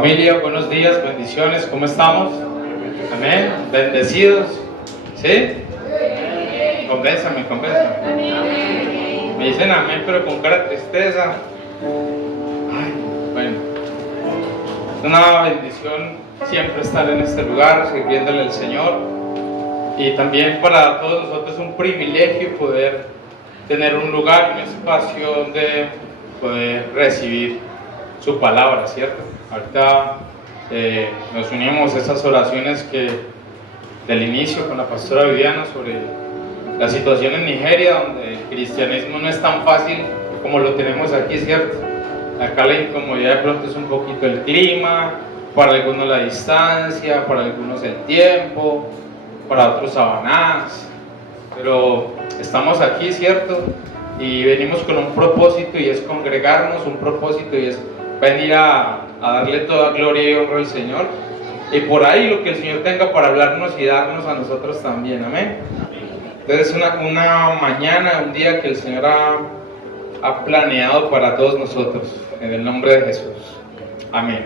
Familia, buenos días, bendiciones, ¿cómo estamos? Amén, bendecidos, ¿sí? Compénsame. Me dicen amén, pero con cara de tristeza. Ay, bueno, es una bendición siempre estar en este lugar, sirviéndole al Señor. Y también para todos nosotros es un privilegio poder tener un lugar, un espacio donde poder recibir su palabra, ¿cierto? Ahorita nos unimos a esas oraciones del inicio con la pastora Viviana sobre la situación en Nigeria, donde el cristianismo no es tan fácil como lo tenemos aquí, ¿cierto? Acá la incomodidad de pronto es un poquito el clima, para algunos la distancia, para algunos el tiempo, para otros Sabanás, pero estamos aquí, ¿cierto? Y venimos con un propósito, y es congregarnos, un propósito, y es venir a darle toda gloria y honra al Señor, y por ahí lo que el Señor tenga para hablarnos y darnos a nosotros también, amén. Entonces una mañana, un día que el Señor ha planeado para todos nosotros, en el nombre de Jesús, amén.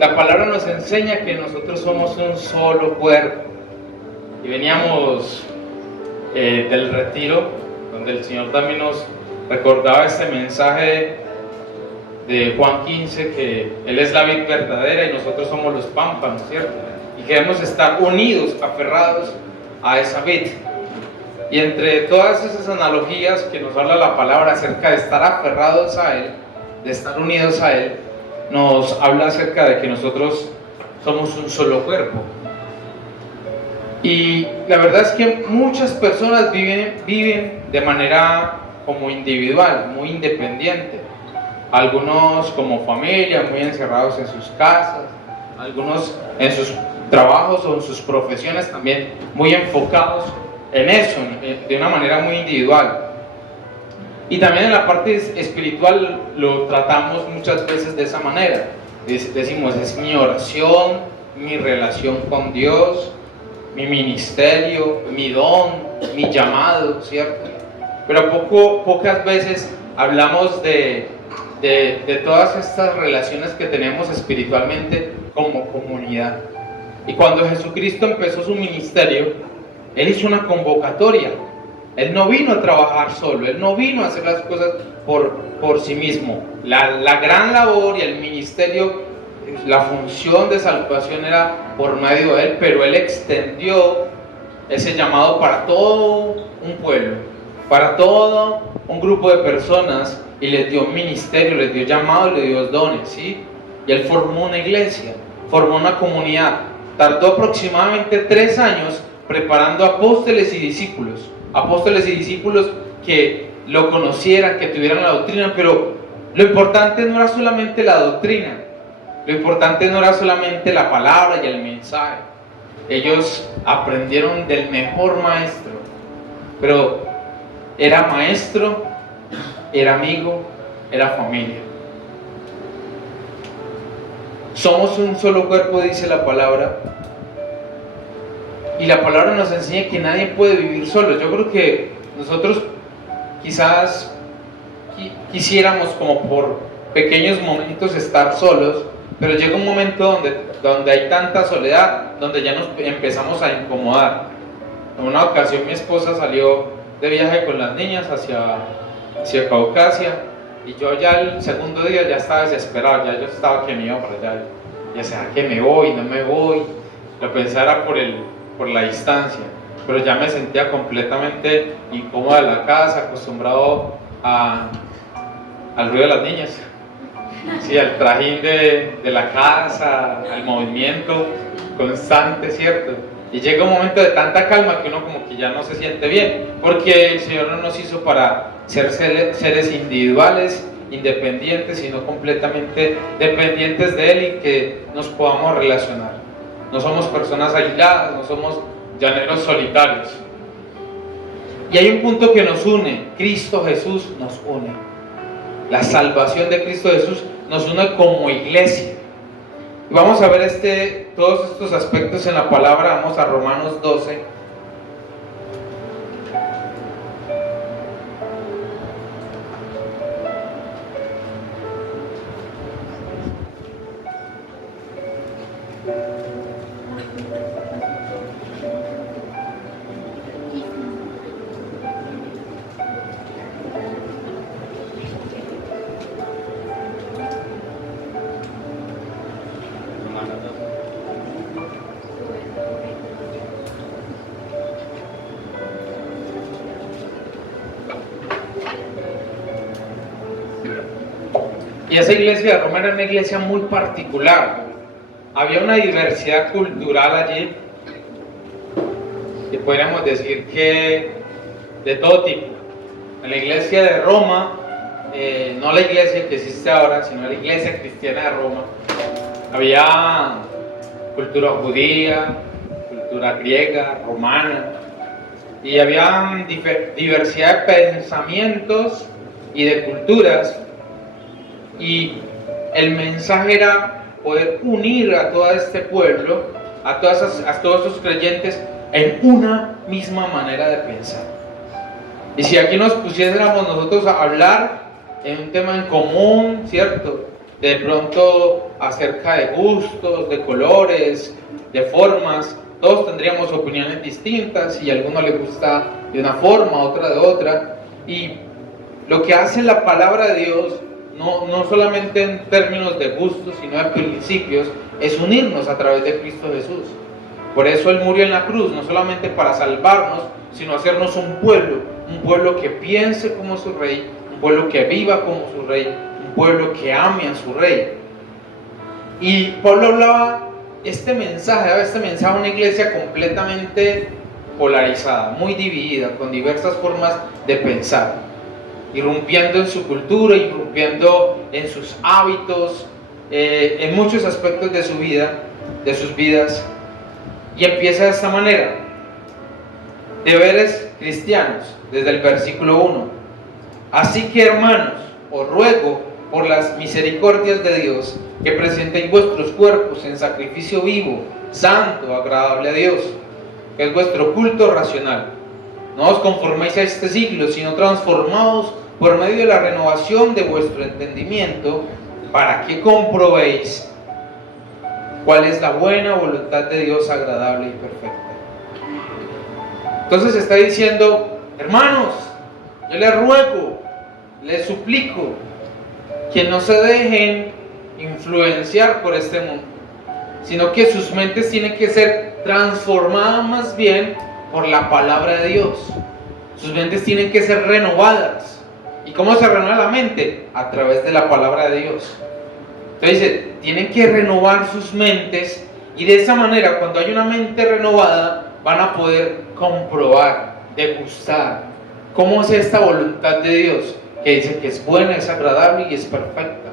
La palabra nos enseña que nosotros somos un solo cuerpo, y veníamos del retiro, donde el Señor también nos recordaba este mensaje de Juan 15, que Él es la vid verdadera y nosotros somos los pámpanos, ¿cierto? Y que debemos estar unidos, aferrados a esa vid. Y entre todas esas analogías que nos habla la palabra acerca de estar aferrados a Él, de estar unidos a Él, nos habla acerca de que nosotros somos un solo cuerpo. Y la verdad es que muchas personas viven de manera como individual, muy independiente. Algunos como familia, muy encerrados en sus casas, algunos en sus trabajos o en sus profesiones también muy enfocados en eso, de una manera muy individual. Y también en la parte espiritual lo tratamos muchas veces de esa manera. Decimos, es mi oración, mi relación con Dios, mi ministerio, mi don, mi llamado, ¿cierto? Pero pocas veces hablamos de todas estas relaciones que tenemos espiritualmente como comunidad. Y cuando Jesucristo empezó su ministerio, Él hizo una convocatoria. Él no vino a trabajar solo, Él no vino a hacer las cosas por sí mismo. La gran labor y el ministerio, la función de salvación era por medio de Él, pero Él extendió ese llamado para todo un pueblo, para todo un grupo de personas, y les dio ministerio, les dio llamado, les dio dones, ¿sí? Y Él formó una iglesia, formó una comunidad. Tardó aproximadamente 3 años preparando apóstoles y discípulos que lo conocieran, que tuvieran la doctrina. Pero lo importante no era solamente la doctrina, lo importante no era solamente la palabra y el mensaje. Ellos aprendieron del mejor maestro, pero era maestro, era amigo, era familia. Somos un solo cuerpo, dice la palabra, y la palabra nos enseña que nadie puede vivir solo. Yo creo que nosotros quizás quisiéramos, como por pequeños momentos, estar solos, pero llega un momento donde hay tanta soledad, donde ya nos empezamos a incomodar. En una ocasión mi esposa salió de viaje con las niñas hacia Caucasia, y yo ya el segundo día ya estaba desesperado, ya yo estaba que me iba para allá. Ya sea que me voy, no me voy. Lo pensara por la distancia, pero ya me sentía completamente incómodo en la casa, acostumbrado al ruido de las niñas, sí, al trajín de la casa, al movimiento constante, ¿cierto? Y llega un momento de tanta calma que uno como que ya no se siente bien, porque el Señor no nos hizo para ser seres individuales, independientes, sino completamente dependientes de Él, y que nos podamos relacionar. No somos personas aisladas, no somos llaneros solitarios. Y hay un punto que nos une: Cristo Jesús nos une. La salvación de Cristo Jesús nos une como iglesia. Y vamos a ver todos estos aspectos en la palabra. Vamos a Romanos 12. Y esa iglesia de Roma era una iglesia muy particular. Había una diversidad cultural allí, y podríamos decir que de todo tipo. En la iglesia de Roma, no la iglesia que existe ahora, sino la iglesia cristiana de Roma, había cultura judía, cultura griega, romana, y había diversidad de pensamientos y de culturas. Y el mensaje era poder unir a todo este pueblo, a todos esos creyentes, en una misma manera de pensar. Y si aquí nos pusiéramos nosotros a hablar en un tema en común, ¿cierto? De pronto acerca de gustos, de colores, de formas, todos tendríamos opiniones distintas y a alguno le gusta de una forma, a otra de otra. Y lo que hace la palabra de Dios, no solamente en términos de gustos, sino de principios, es unirnos a través de Cristo Jesús. Por eso Él murió en la cruz, no solamente para salvarnos, sino hacernos un pueblo que piense como su Rey, un pueblo que viva como su Rey, un pueblo que ame a su Rey. Y Pablo hablaba este mensaje a una iglesia completamente polarizada, muy dividida, con diversas formas de pensar, irrumpiendo en su cultura, irrumpiendo en sus hábitos, en muchos aspectos de su vida, de sus vidas. Y empieza de esta manera: deberes cristianos, desde el versículo 1. Así que, hermanos, os ruego por las misericordias de Dios que presentéis vuestros cuerpos en sacrificio vivo, santo, agradable a Dios, que es vuestro culto racional. No os conforméis a este siglo, sino transformaos por medio de la renovación de vuestro entendimiento, para que comprobéis cuál es la buena voluntad de Dios, agradable y perfecta. Entonces está diciendo: hermanos, yo les ruego, les suplico que no se dejen influenciar por este mundo, sino que sus mentes tienen que ser transformadas más bien por la palabra de Dios. Sus mentes tienen que ser renovadas. ¿Y cómo se renueva la mente? A través de la palabra de Dios. Entonces dice, tienen que renovar sus mentes, y de esa manera, cuando hay una mente renovada, van a poder comprobar, degustar cómo es esta voluntad de Dios, que dice que es buena, es agradable y es perfecta.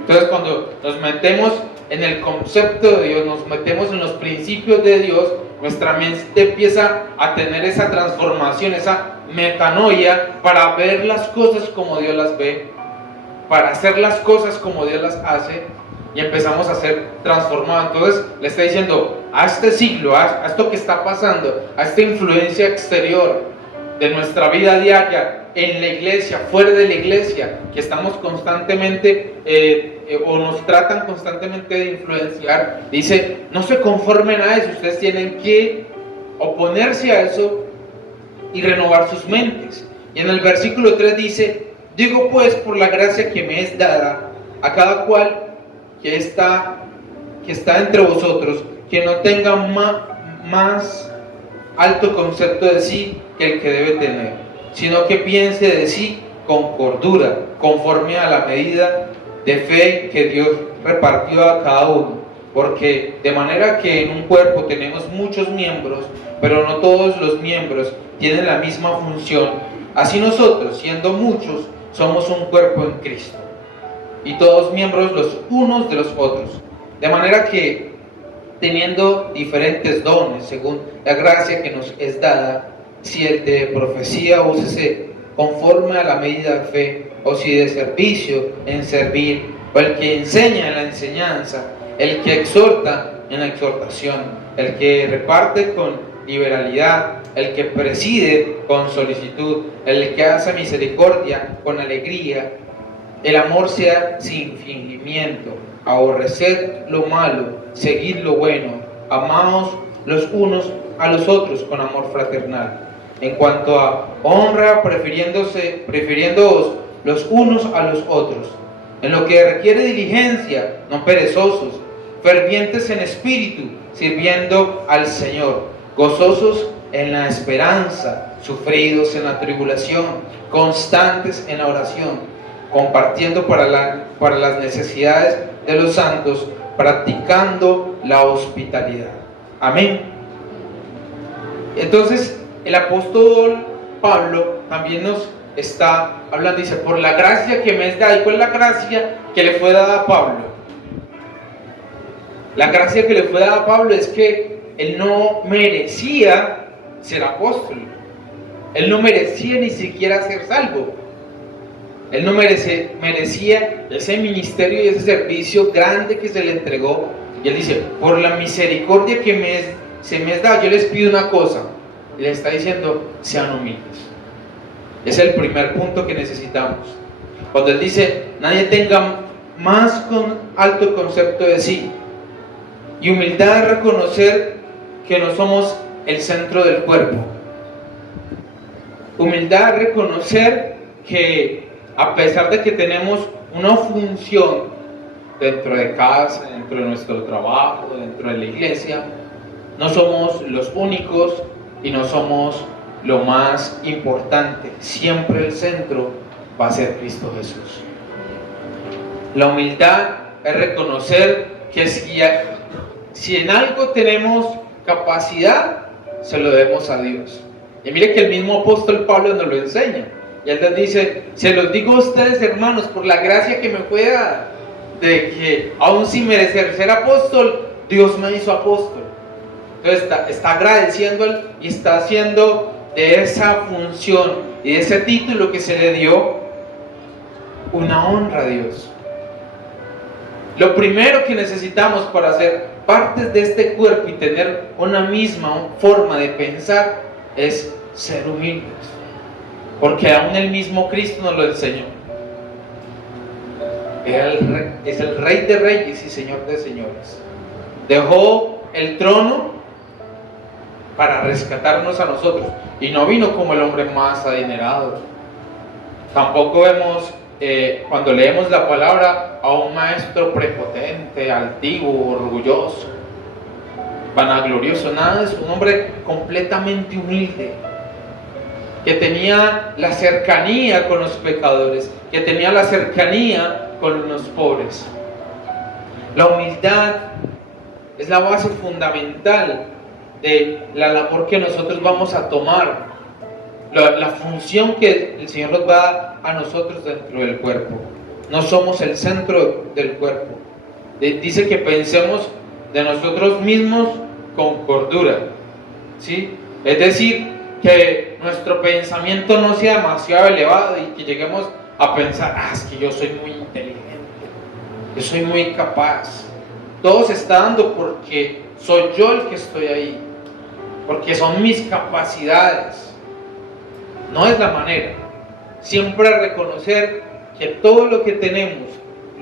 Entonces, cuando nos metemos en el concepto de Dios, nos metemos en los principios de Dios, nuestra mente empieza a tener esa transformación, esa metanoia, para ver las cosas como Dios las ve, para hacer las cosas como Dios las hace, y empezamos a ser transformados. Entonces le está diciendo a este siglo, a esto que está pasando, a esta influencia exterior de nuestra vida diaria, en la iglesia, fuera de la iglesia, que estamos constantemente o nos tratan constantemente de influenciar, dice: no se conformen a eso, ustedes tienen que oponerse a eso y renovar sus mentes. Y en el versículo 3 dice: digo pues, por la gracia que me es dada, a cada cual que está entre vosotros, que no tenga más alto concepto de sí que el que debe tener, sino que piense de sí con cordura, conforme a la medida de fe que Dios repartió a cada uno. Porque de manera que en un cuerpo tenemos muchos miembros, pero no todos los miembros tienen la misma función, así nosotros, siendo muchos, somos un cuerpo en Cristo, y todos miembros los unos de los otros. De manera que, teniendo diferentes dones según la gracia que nos es dada, si el de profecía, úsese conforme a la medida de fe, o si de servicio, en servir, o el que enseña en la enseñanza, el que exhorta en la exhortación, el que reparte con liberalidad, el que preside con solicitud, el que hace misericordia con alegría. El amor sea sin fingimiento, aborreced lo malo, seguid lo bueno, amaos los unos a los otros con amor fraternal. En cuanto a honra, prefiriéndoos los unos a los otros. En lo que requiere diligencia, no perezosos, fervientes en espíritu, sirviendo al Señor, gozosos en la esperanza, sufridos en la tribulación, constantes en la oración, compartiendo para las necesidades de los santos, practicando la hospitalidad. Amén. Entonces, el apóstol Pablo también nos está hablando, dice, por la gracia que me es dada. ¿Y cuál es la gracia que le fue dada a Pablo? La gracia que le fue dada a Pablo es que él no merecía ser apóstol. Él no merecía ni siquiera ser salvo. Él no merecía ese ministerio y ese servicio grande que se le entregó. Y él dice, por la misericordia que se me es dada, yo les pido una cosa. Y le está diciendo, sean humildes. Es el primer punto que necesitamos. Cuando él dice, nadie tenga más alto concepto de sí. Y humildad es reconocer que no somos el centro del cuerpo. Humildad es reconocer que a pesar de que tenemos una función dentro de casa, dentro de nuestro trabajo, dentro de la iglesia, no somos los únicos y no somos lo más importante. Siempre el centro va a ser Cristo Jesús. La humildad es reconocer que si en algo tenemos capacidad, se lo debemos a Dios. Y mire que el mismo apóstol Pablo nos lo enseña. Y él les dice, se los digo a ustedes, hermanos, por la gracia que me fue dada, de que aún sin merecer ser apóstol, Dios me hizo apóstol. Entonces está agradeciendo él y está haciendo de esa función y de ese título que se le dio una honra a Dios. Lo primero que necesitamos para ser partes de este cuerpo y tener una misma forma de pensar es ser humildes, porque aún el mismo Cristo nos lo enseñó. Es el Rey de Reyes y Señor de Señores. Dejó el trono para rescatarnos a nosotros, y no vino como el hombre más adinerado. Tampoco vemos cuando leemos la palabra a un maestro prepotente, altivo, orgulloso, vanaglorioso. Nada, es un hombre completamente humilde, que tenía la cercanía con los pecadores, que tenía la cercanía con los pobres. La humildad es la base fundamental de la labor que nosotros vamos a tomar, la función que el Señor nos da a nosotros dentro del cuerpo. No somos el centro del cuerpo. Dice que pensemos de nosotros mismos con cordura, ¿sí? Es decir, que nuestro pensamiento no sea demasiado elevado y que lleguemos a pensar, es que yo soy muy inteligente, yo soy muy capaz, todo se está dando porque soy yo el que estoy ahí, porque son mis capacidades. No es la manera. Siempre reconocer que todo lo que tenemos,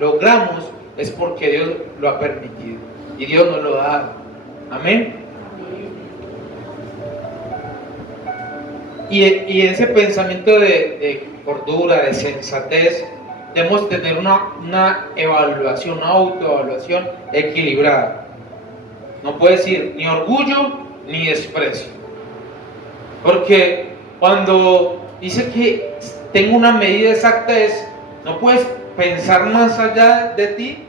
logramos, es porque Dios lo ha permitido y Dios nos lo ha dado. Amén. Y ese pensamiento de cordura, de sensatez, debemos tener una evaluación, una autoevaluación equilibrada. No puede decir ni orgullo ni desprecio, porque cuando dice que tengo una medida exacta, no puedes pensar más allá de ti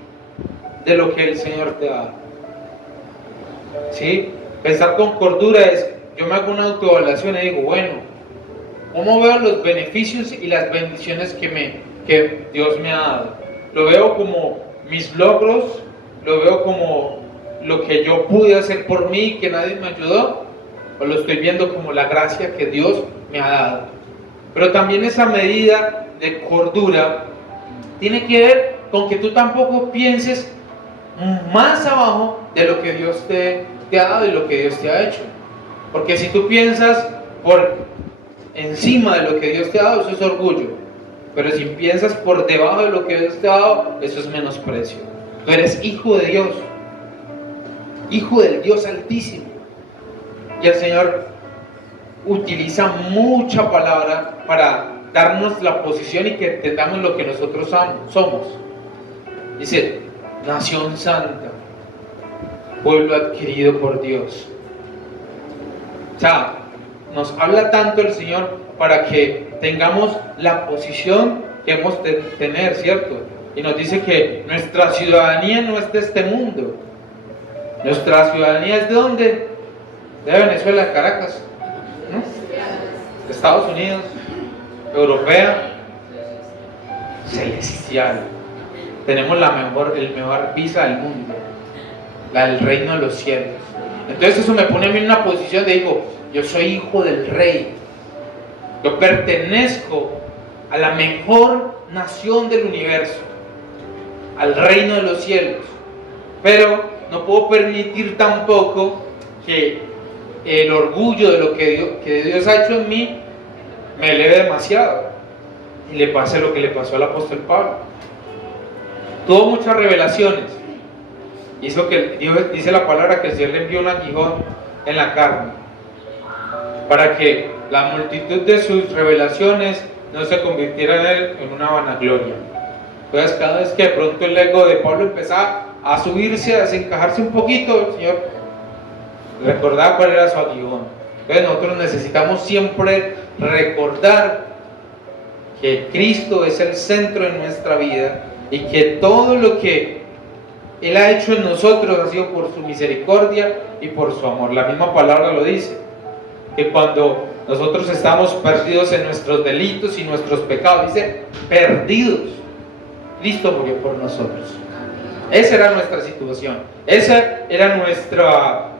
de lo que el Señor te da. ¿Sí? Pensar con cordura es, yo me hago una autoevaluación y digo, bueno, ¿cómo veo los beneficios y las bendiciones que Dios me ha dado? Lo veo como mis logros, lo veo como lo que yo pude hacer por mí y que nadie me ayudó, o lo estoy viendo como la gracia que Dios me ha dado. Pero también esa medida de cordura tiene que ver con que tú tampoco pienses más abajo de lo que Dios te ha dado y lo que Dios te ha hecho. Porque si tú piensas por encima de lo que Dios te ha dado, eso es orgullo. Pero si piensas por debajo de lo que Dios te ha dado, eso es menosprecio. Tú eres hijo de Dios, hijo del Dios Altísimo. Y el Señor utiliza mucha palabra para darnos la posición y que entendamos lo que nosotros somos. Dice, nación santa, pueblo adquirido por Dios. O sea, nos habla tanto el Señor para que tengamos la posición que hemos de tener, ¿cierto? Y nos dice que nuestra ciudadanía no es de este mundo. Nuestra ciudadanía es ¿de dónde? De Venezuela, de Caracas, ¿no? De Estados Unidos, europea, celestial. Tenemos el mejor visa del mundo, la del reino de los cielos. Entonces eso me pone a mí en una posición de digo, yo soy hijo del rey. Yo pertenezco a la mejor nación del universo, al reino de los cielos. Pero no puedo permitir tampoco que el orgullo de lo que Dios ha hecho en mí me eleve demasiado y le pase lo que le pasó al apóstol Pablo. Tuvo muchas revelaciones. Hizo que Dios, dice la palabra, que el Señor le envió un aguijón en la carne para que la multitud de sus revelaciones no se convirtiera en él en una vanagloria. Entonces cada vez que de pronto el ego de Pablo empezaba a subirse, a desencajarse un poquito, el Señor recordaba cuál era su aguijón. Entonces nosotros necesitamos siempre recordar que Cristo es el centro de nuestra vida y que todo lo que Él ha hecho en nosotros ha sido por su misericordia y por su amor. La misma palabra lo dice, que cuando nosotros estamos perdidos en nuestros delitos y nuestros pecados, dice perdidos, Cristo murió por nosotros. Esa era nuestra situación, esa era nuestra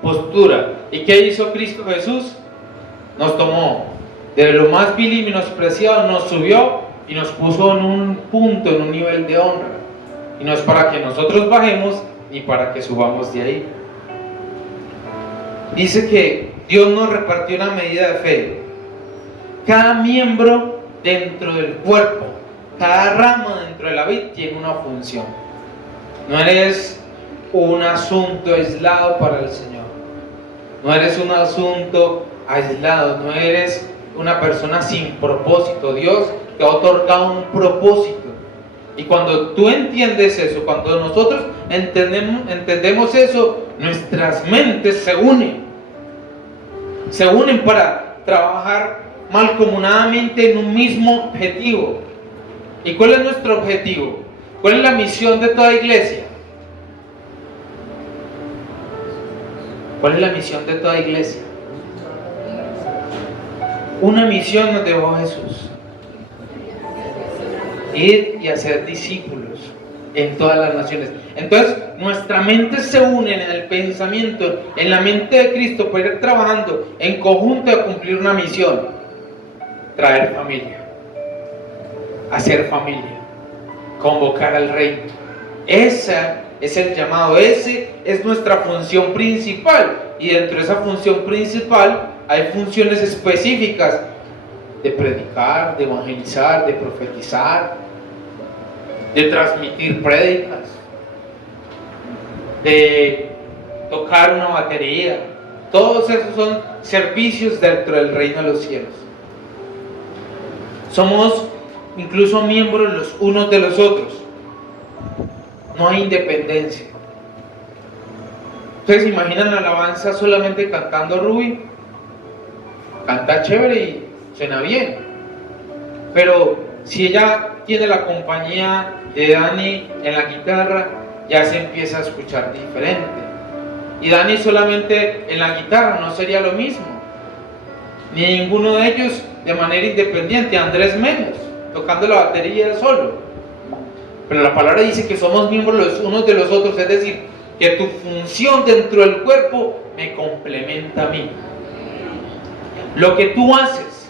postura. ¿Y qué hizo Cristo Jesús? Nos tomó de lo más vil y menospreciado, nos subió y nos puso en un punto, en un nivel de honra. Y no es para que nosotros bajemos ni para que subamos de ahí. Dice que Dios nos repartió una medida de fe. Cada miembro dentro del cuerpo, cada rama dentro de la vid tiene una función. No eres un asunto aislado para el Señor. No eres un asunto aislado. No eres una persona sin propósito. Dios te ha otorgado un propósito. Y cuando tú entiendes eso, cuando nosotros entendemos eso, nuestras mentes se unen para trabajar mancomunadamente en un mismo objetivo. ¿Y cuál es nuestro objetivo? ¿Cuál es la misión de toda iglesia? ¿Cuál es la misión de toda iglesia? Una misión nos dejó Jesús: ir y hacer discípulos en todas las naciones. Entonces nuestra mente se une en el pensamiento, en la mente de Cristo, para ir trabajando en conjunto a cumplir una misión: traer familia, hacer familia, convocar al reino. Ese es el llamado, ese es nuestra función principal. Y dentro de esa función principal hay funciones específicas: de predicar, de evangelizar, de profetizar, de transmitir prédicas, de tocar una batería. Todos esos son servicios dentro del reino de los cielos. Somos incluso miembros los unos de los otros. No hay independencia. ¿Ustedes imaginan la alabanza solamente cantando Ruby? Canta chévere y suena bien, pero si ella tiene la compañía de Dani en la guitarra, ya se empieza a escuchar diferente. Y Dani solamente en la guitarra no sería lo mismo, ni ninguno de ellos de manera independiente, Andrés menos, tocando la batería solo. Pero la palabra dice que somos miembros los unos de los otros, es decir, que tu función dentro del cuerpo me complementa a mí. Lo que tú haces,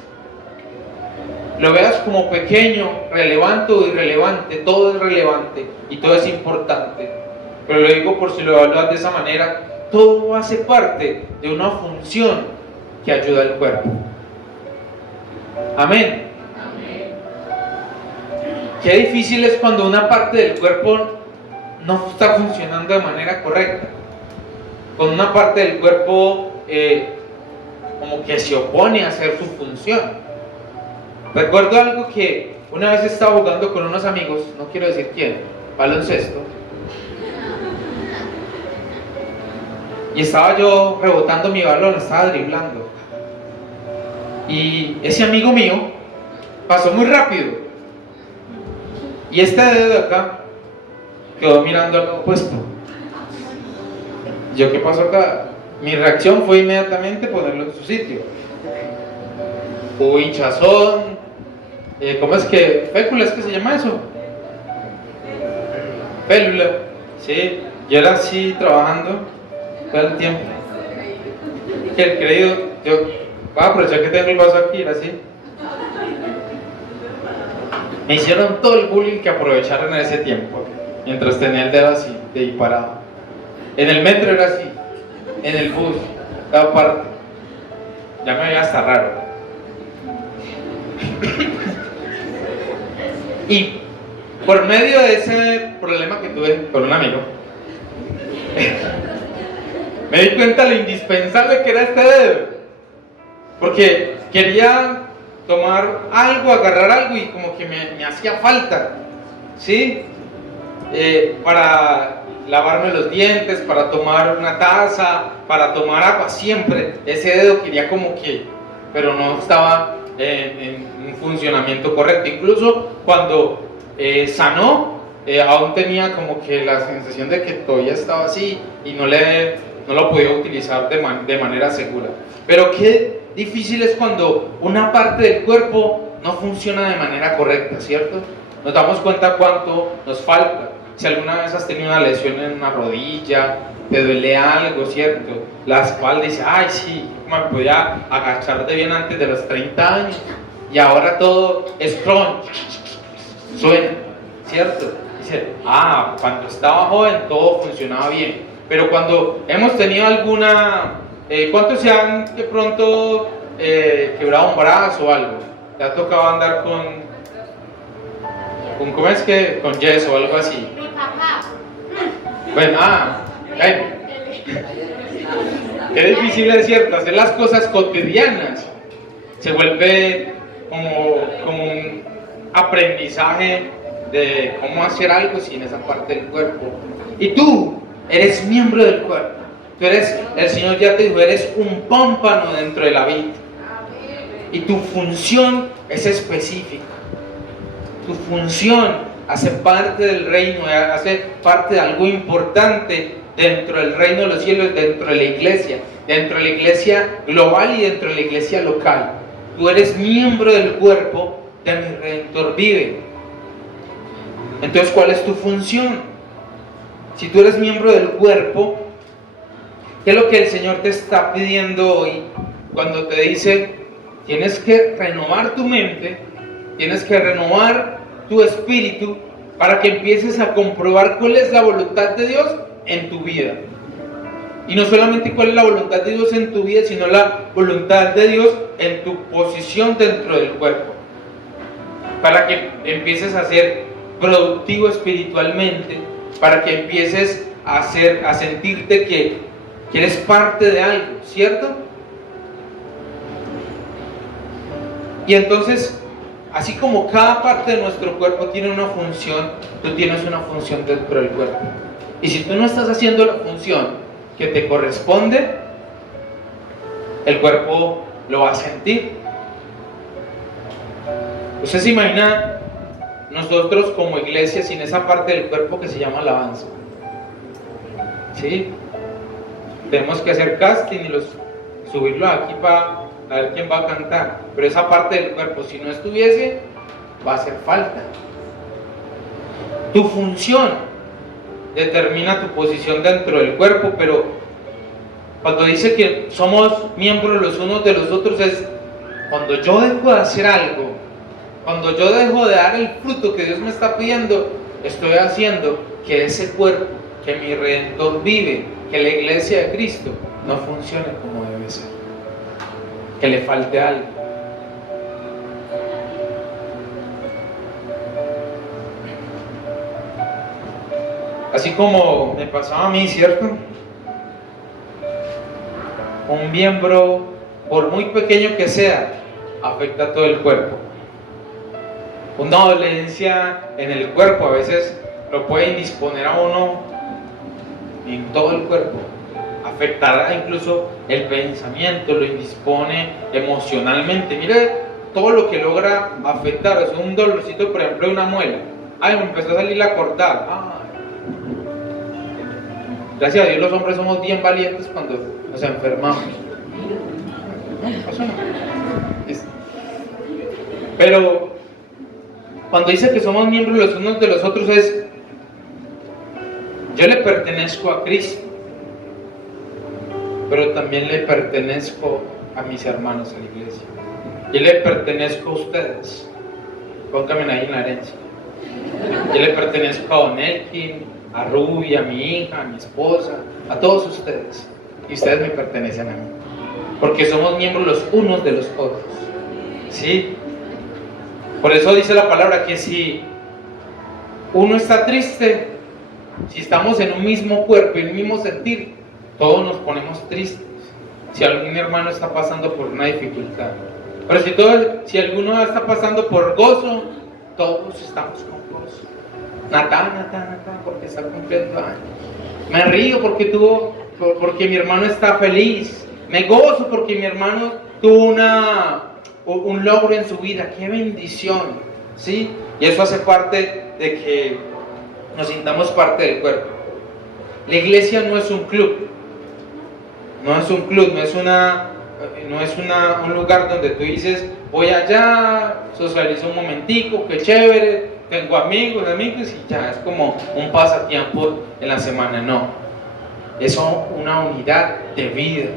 lo veas como pequeño, relevante o irrelevante, todo es relevante y todo es importante. Pero lo digo por si lo evalúas de esa manera, todo hace parte de una función que ayuda al cuerpo. Amén. Qué difícil es cuando una parte del cuerpo no está funcionando de manera correcta, con una parte del cuerpo como que se opone a hacer su función. Recuerdo algo que una vez estaba jugando con unos amigos, no quiero decir quién, baloncesto, y estaba yo rebotando mi balón, estaba driblando, y ese amigo mío pasó muy rápido, y este dedo de acá quedó mirando al opuesto. ¿Yo qué pasó acá? Mi reacción fue inmediatamente ponerlo en su sitio. Hubo hinchazón, ¿cómo es que? ¿Fécula es que se llama eso? Félula, sí. Yo era así trabajando todo el tiempo. Que el creído, yo voy a aprovechar que tengo el vaso aquí, era así. Me hicieron todo el bullying que aprovecharon en ese tiempo, mientras tenía el dedo así, de ahí parado. En el metro era así, en el bus, cada parte. Ya me veía hasta raro. Y por medio de ese problema que tuve con un amigo, me di cuenta de lo indispensable que era este dedo. Porque quería tomar algo, agarrar algo y como que me hacía falta, ¿sí? Para lavarme los dientes, para tomar una taza, para tomar agua, siempre ese dedo quería como que, pero no estaba en un funcionamiento correcto. Incluso cuando sanó, aún tenía como que la sensación de que todavía estaba así y no lo podía utilizar de manera segura. Pero qué difícil es cuando una parte del cuerpo no funciona de manera correcta, ¿cierto? Nos damos cuenta cuánto nos falta. Si alguna vez has tenido una lesión en una rodilla, te duele algo, ¿cierto? La espalda, dice, ay, sí, me podía agachar de bien antes de los 30 años y ahora todo es crunch, suena, ¿cierto? Dice, cuando estaba joven todo funcionaba bien, pero cuando hemos tenido alguna, ¿cuántos se han de pronto quebrado un brazo o algo? ¿Te ha tocado andar con ¿cómo es que? Con yeso o algo así? Bueno, qué difícil es, cierto, hacer las cosas cotidianas. Se vuelve como un aprendizaje de cómo hacer algo sin esa parte del cuerpo. Y tú eres miembro del cuerpo. Tú eres, el Señor ya te dijo, eres un pámpano dentro de la vid. Y tu función es específica. Tu función hace parte del reino, hace parte de algo importante dentro del reino de los cielos, dentro de la iglesia global y dentro de la iglesia local. Tú eres miembro del cuerpo de mi Redentor vive. Entonces, ¿cuál es tu función? Si tú eres miembro del cuerpo, ¿qué es lo que el Señor te está pidiendo hoy cuando te dice, tienes que renovar tu mente, tienes que renovar tu espíritu para que empieces a comprobar cuál es la voluntad de Dios en tu vida? Y no solamente cuál es la voluntad de Dios en tu vida, sino la voluntad de Dios en tu posición dentro del cuerpo. Para que empieces a ser productivo espiritualmente, para que empieces a sentirte que eres parte de algo, ¿cierto? Y entonces, así como cada parte de nuestro cuerpo tiene una función, tú tienes una función dentro del cuerpo. Y si tú no estás haciendo la función que te corresponde, el cuerpo lo va a sentir. ¿Usted se imagina nosotros como iglesia sin esa parte del cuerpo que se llama alabanza? ¿Sí? Tenemos que hacer casting y subirlo aquí para ver quién va a cantar. Pero esa parte del cuerpo, si no estuviese, va a hacer falta. Tu función determina tu posición dentro del cuerpo, pero cuando dice que somos miembros los unos de los otros, es cuando yo dejo de hacer algo, cuando yo dejo de dar el fruto que Dios me está pidiendo, estoy haciendo que ese cuerpo, que mi Redentor vive, que la iglesia de Cristo no funcione como debe ser, que le falte algo. Así como me pasaba a mí, ¿cierto? Un miembro, por muy pequeño que sea, afecta a todo el cuerpo. Una dolencia en el cuerpo a veces lo puede indisponer a uno en todo el cuerpo. Afectará incluso el pensamiento, lo indispone emocionalmente. Mire todo lo que logra afectar. Es un dolorcito, por ejemplo, de una muela. Ay, me empezó a salir la cortada. Gracias a Dios los hombres somos bien valientes cuando nos enfermamos. Eso no. Pero cuando dice que somos miembros los unos de los otros es, yo le pertenezco a Cristo, pero también le pertenezco a mis hermanos a la iglesia. Yo le pertenezco a ustedes. Pónganme ahí en la herencia. Yo le pertenezco a Don Elkin, a Ruby, a mi hija, a mi esposa, a todos ustedes. Y ustedes me pertenecen a mí. Porque somos miembros los unos de los otros. ¿Sí? Por eso dice la palabra que si uno está triste, si estamos en un mismo cuerpo, en un mismo sentir, todos nos ponemos tristes. Si algún hermano está pasando por una dificultad. Pero si alguno está pasando por gozo, todos estamos con gozo. Natán, porque está cumpliendo años. Me río porque mi hermano está feliz. Me gozo porque mi hermano tuvo un logro en su vida. ¡Qué bendición! ¿Sí? Y eso hace parte de que nos sintamos parte del cuerpo. La iglesia no es un club. No es un club, no es un lugar donde tú dices, voy allá, socializo un momentico, qué chévere, tengo amigos y ya, es como un pasatiempo en la semana. No, es una unidad de vida,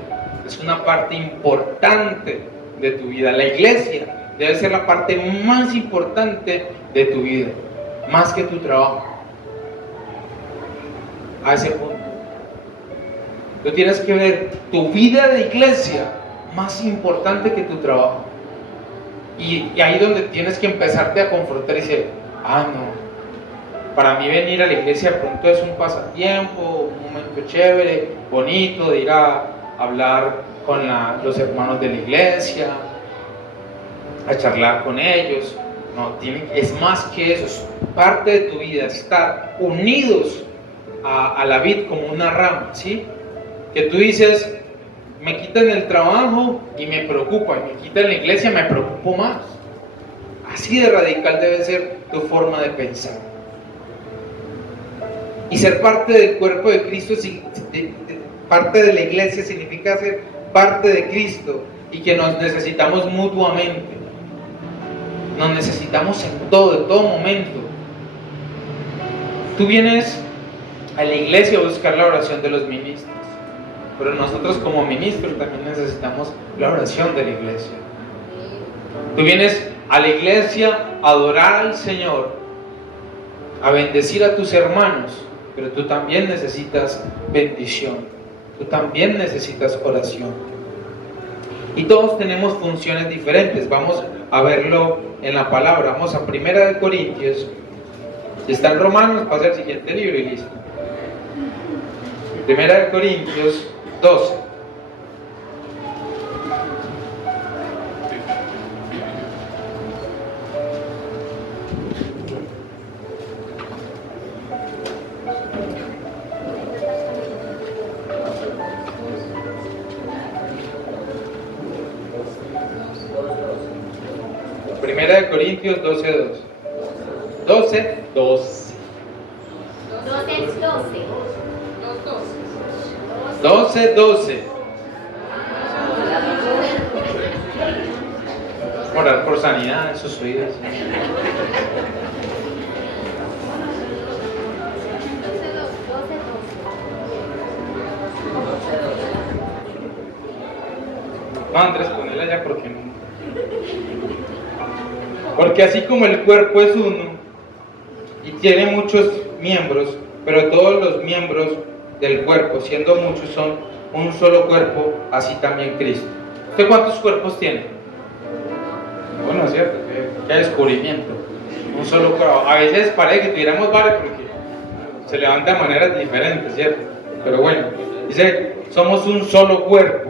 es una parte importante de tu vida. La iglesia debe ser la parte más importante de tu vida, más que tu trabajo. A ese punto. Tú tienes que ver tu vida de iglesia más importante que tu trabajo. Y ahí donde tienes que empezarte a confrontar y decir, no, para mí venir a la iglesia de pronto es un pasatiempo, un momento chévere, bonito, de ir a hablar con los hermanos de la iglesia, a charlar con ellos. No, es más que eso, es parte de tu vida, estar unidos a la vid como una rama, ¿sí? Que tú dices, me quitan el trabajo y me preocupa, y me quitan la iglesia y me preocupo más. Así de radical debe ser tu forma de pensar. Y ser parte del cuerpo de Cristo, parte de la iglesia, significa ser parte de Cristo y que nos necesitamos mutuamente. Nos necesitamos en todo momento. Tú vienes a la iglesia a buscar la oración de los ministros. Pero nosotros como ministros también necesitamos la oración de la iglesia. Tú vienes a la iglesia a adorar al Señor, a bendecir a tus hermanos, pero tú también necesitas bendición. Tú también necesitas oración. Y todos tenemos funciones diferentes. Vamos a verlo en la palabra. Vamos a 1 de Corintios. Si está en Romanos, pasa al siguiente libro y listo. 1 de Corintios 12. Primera de Corintios 12:2. 12. 12 es 12. 12. Orar por sanidad en sus vidas. No, Andrés, ponela ya porque no. Porque así como el cuerpo es uno y tiene muchos miembros, pero todos los miembros del cuerpo, siendo muchos, son un solo cuerpo, así también Cristo. ¿Usted cuántos cuerpos tiene? Bueno, es cierto, qué descubrimiento. Un solo cuerpo. A veces parece que tuviéramos varios porque se levanta de maneras diferentes, ¿cierto? Pero bueno, dice, somos un solo cuerpo,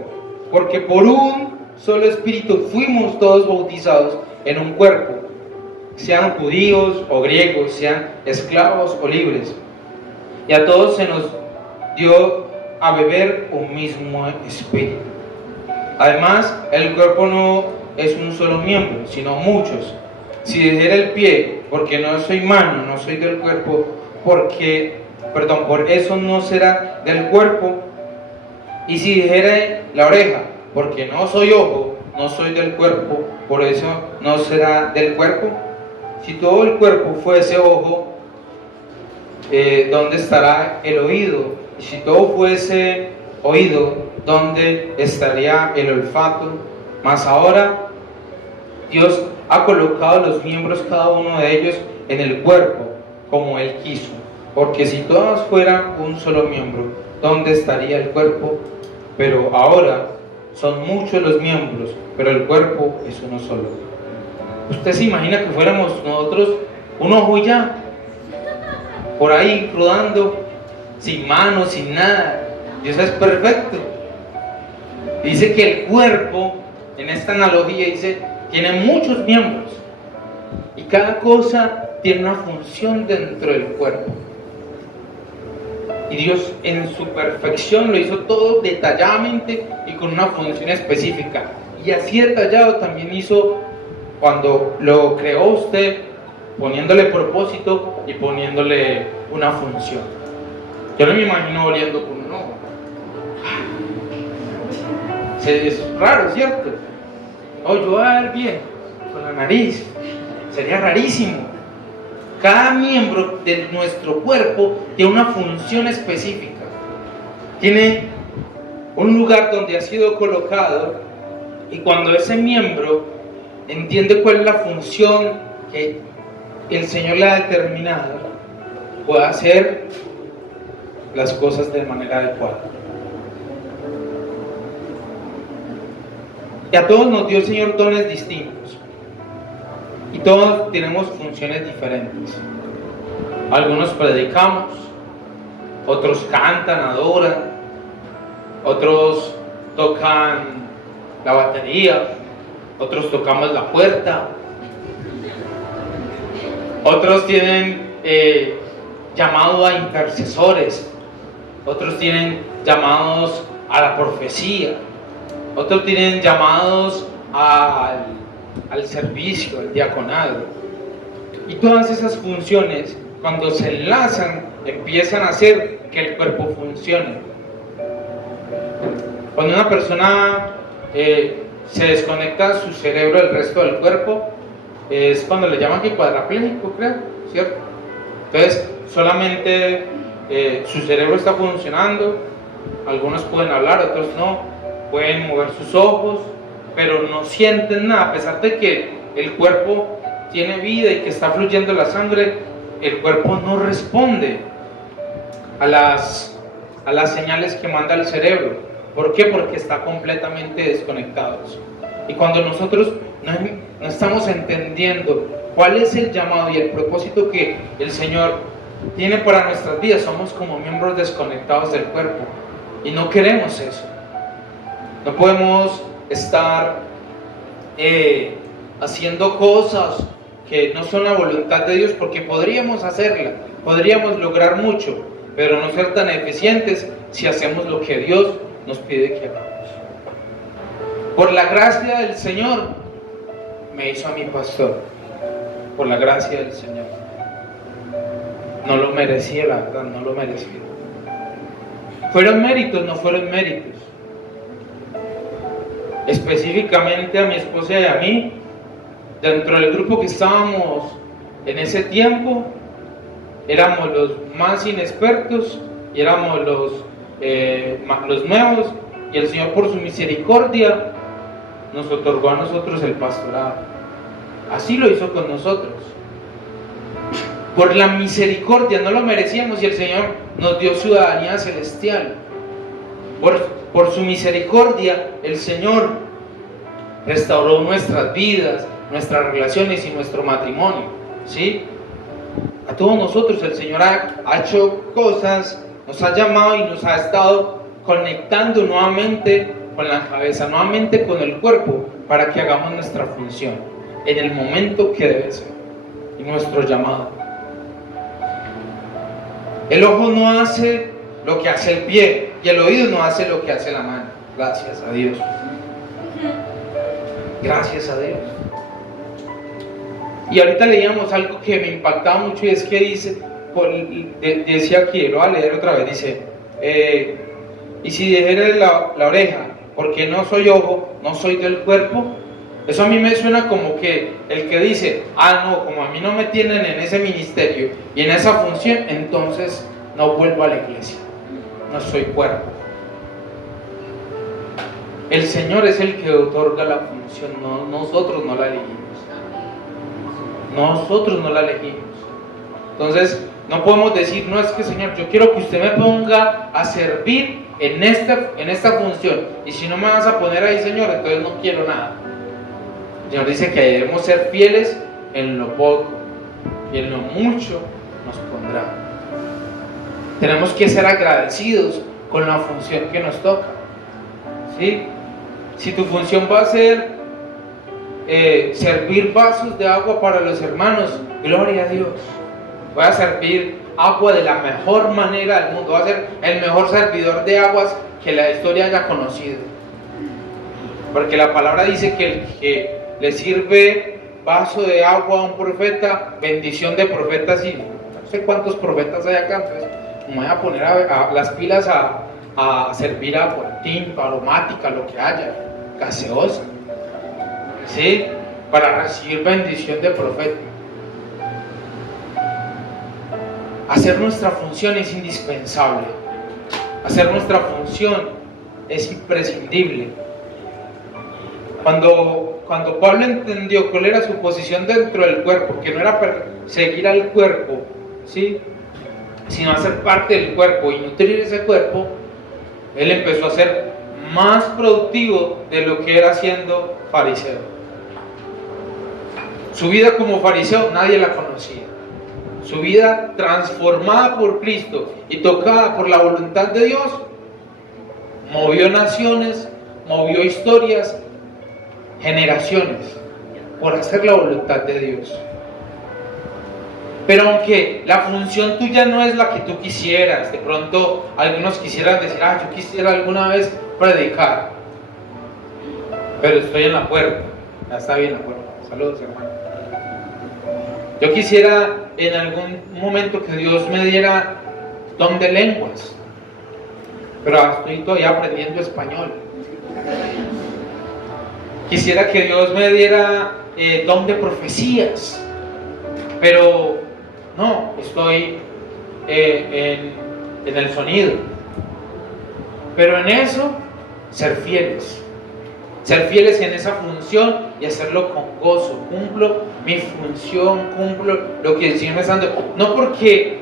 porque por un solo espíritu fuimos todos bautizados en un cuerpo, sean judíos o griegos, sean esclavos o libres, y a todos se nos dio a beber un mismo espíritu. Además, el cuerpo no es un solo miembro, sino muchos. Si dijera el pie, porque no soy mano, no soy del cuerpo, por eso no será del cuerpo. Y si dijera la oreja, porque no soy ojo, no soy del cuerpo, por eso no será del cuerpo. Si todo el cuerpo fuese ojo, ¿dónde estará el oído? Y si todo fuese oído, ¿dónde estaría el olfato? Mas ahora Dios ha colocado los miembros, cada uno de ellos, en el cuerpo, como Él quiso. Porque si todos fueran un solo miembro, ¿dónde estaría el cuerpo? Pero ahora son muchos los miembros, pero el cuerpo es uno solo. ¿Usted se imagina que fuéramos nosotros un ojo y ya? Por ahí rodando, sin manos, sin nada. Dios es perfecto. Dice que el cuerpo, en esta analogía, dice, tiene muchos miembros. Y cada cosa tiene una función dentro del cuerpo. Y Dios en su perfección lo hizo todo detalladamente y con una función específica. Y así detallado también hizo cuando lo creó usted, poniéndole propósito y poniéndole una función. Yo no me imagino oliendo con un ojo. Es raro, ¿cierto? Oh, yo voy a ver bien con la nariz. Sería rarísimo. Cada miembro de nuestro cuerpo tiene una función específica. Tiene un lugar donde ha sido colocado, y cuando ese miembro entiende cuál es la función que el Señor le ha determinado, puede hacer las cosas de manera adecuada. Y a todos nos dio el Señor dones distintos. Y todos tenemos funciones diferentes. Algunos predicamos, otros cantan, adoran, otros tocan la batería, otros tocamos la puerta, otros tienen llamado a intercesores, otros tienen llamados a la profecía, otros tienen llamados al servicio, al diaconado. Y todas esas funciones, cuando se enlazan, empiezan a hacer que el cuerpo funcione. Cuando una persona se desconecta su cerebro del resto del cuerpo, es cuando le llaman que cuadrapléjico, creo, ¿cierto? Entonces, solamente su cerebro está funcionando, algunos pueden hablar, otros no, pueden mover sus ojos, pero no sienten nada, a pesar de que el cuerpo tiene vida y que está fluyendo la sangre, el cuerpo no responde a las señales que manda el cerebro. ¿Por qué? Porque está completamente desconectados. Y cuando nosotros no estamos entendiendo cuál es el llamado y el propósito que el Señor tiene para nuestras vidas, somos como miembros desconectados del cuerpo y no queremos eso. No podemos estar haciendo cosas que no son la voluntad de Dios, porque podríamos hacerla, podríamos lograr mucho, pero no ser tan eficientes si hacemos lo que Dios nos pide que hagamos. Por la gracia del Señor me hizo a mi pastor, por la gracia del Señor. No lo merecía, la verdad, no lo merecía. ¿Fueron méritos? No fueron méritos. Específicamente a mi esposa y a mí, dentro del grupo que estábamos en ese tiempo, éramos los más inexpertos y éramos los nuevos, y el Señor, por su misericordia, nos otorgó a nosotros el pastorado. Así lo hizo con nosotros. Por la misericordia, no lo merecíamos, y el Señor nos dio ciudadanía celestial. Por su misericordia, el Señor restauró nuestras vidas, nuestras relaciones y nuestro matrimonio, ¿sí? A todos nosotros el Señor ha hecho cosas, nos ha llamado y nos ha estado conectando nuevamente con la cabeza, nuevamente con el cuerpo, para que hagamos nuestra función en el momento que debe ser y nuestro llamado. El ojo no hace lo que hace el pie y el oído no hace lo que hace la mano. Gracias a Dios. Gracias a Dios. Y ahorita leíamos algo que me impactaba mucho, y es que dice, decía aquí, lo voy a leer otra vez, dice, y si dijere la oreja, porque no soy ojo, no soy del cuerpo. Eso a mí me suena como que el que dice, no, como a mí no me tienen en ese ministerio y en esa función, entonces no vuelvo a la iglesia, no soy cuerpo. El Señor es el que otorga la función, no, nosotros no la elegimos. Nosotros no la elegimos. Entonces no podemos decir, no, es que Señor, yo quiero que usted me ponga a servir en esta función, y si no me vas a poner ahí, Señor, entonces no quiero nada. El Señor dice que debemos ser fieles en lo poco, y en lo mucho nos pondrá. Tenemos que ser agradecidos con la función que nos toca, ¿sí? Si tu función va a ser servir vasos de agua para los hermanos, gloria a Dios. Voy a servir agua de la mejor manera del mundo. Voy a ser el mejor servidor de aguas que la historia haya conocido. Porque la palabra dice que el que le sirve vaso de agua a un profeta, bendición de profetas, y no sé cuántos profetas hay acá, entonces me voy a poner a las pilas a servir agua, tinta, aromática, lo que haya, gaseosa, ¿sí? Para recibir bendición de profeta. Hacer nuestra función es indispensable. Hacer nuestra función es imprescindible. Cuando Pablo entendió cuál era su posición dentro del cuerpo, que no era seguir al cuerpo, ¿sí?, sino hacer parte del cuerpo y nutrir ese cuerpo, él empezó a ser más productivo de lo que era siendo fariseo. Su vida como fariseo nadie la conocía. Su vida transformada por Cristo y tocada por la voluntad de Dios, movió naciones, movió historias, generaciones, por hacer la voluntad de Dios. Pero aunque la función tuya no es la que tú quisieras, de pronto algunos quisieran decir, yo quisiera alguna vez predicar, pero estoy en la puerta. Ya está bien la puerta. Saludos, hermano. Yo quisiera en algún momento que Dios me diera don de lenguas, pero estoy todavía aprendiendo español. Quisiera que Dios me diera don de profecías, pero no, estoy en el sonido. Pero en eso, ser fieles en esa función y hacerlo con gozo. Cumplo mi función, cumplo lo que el Señor me está dando. No porque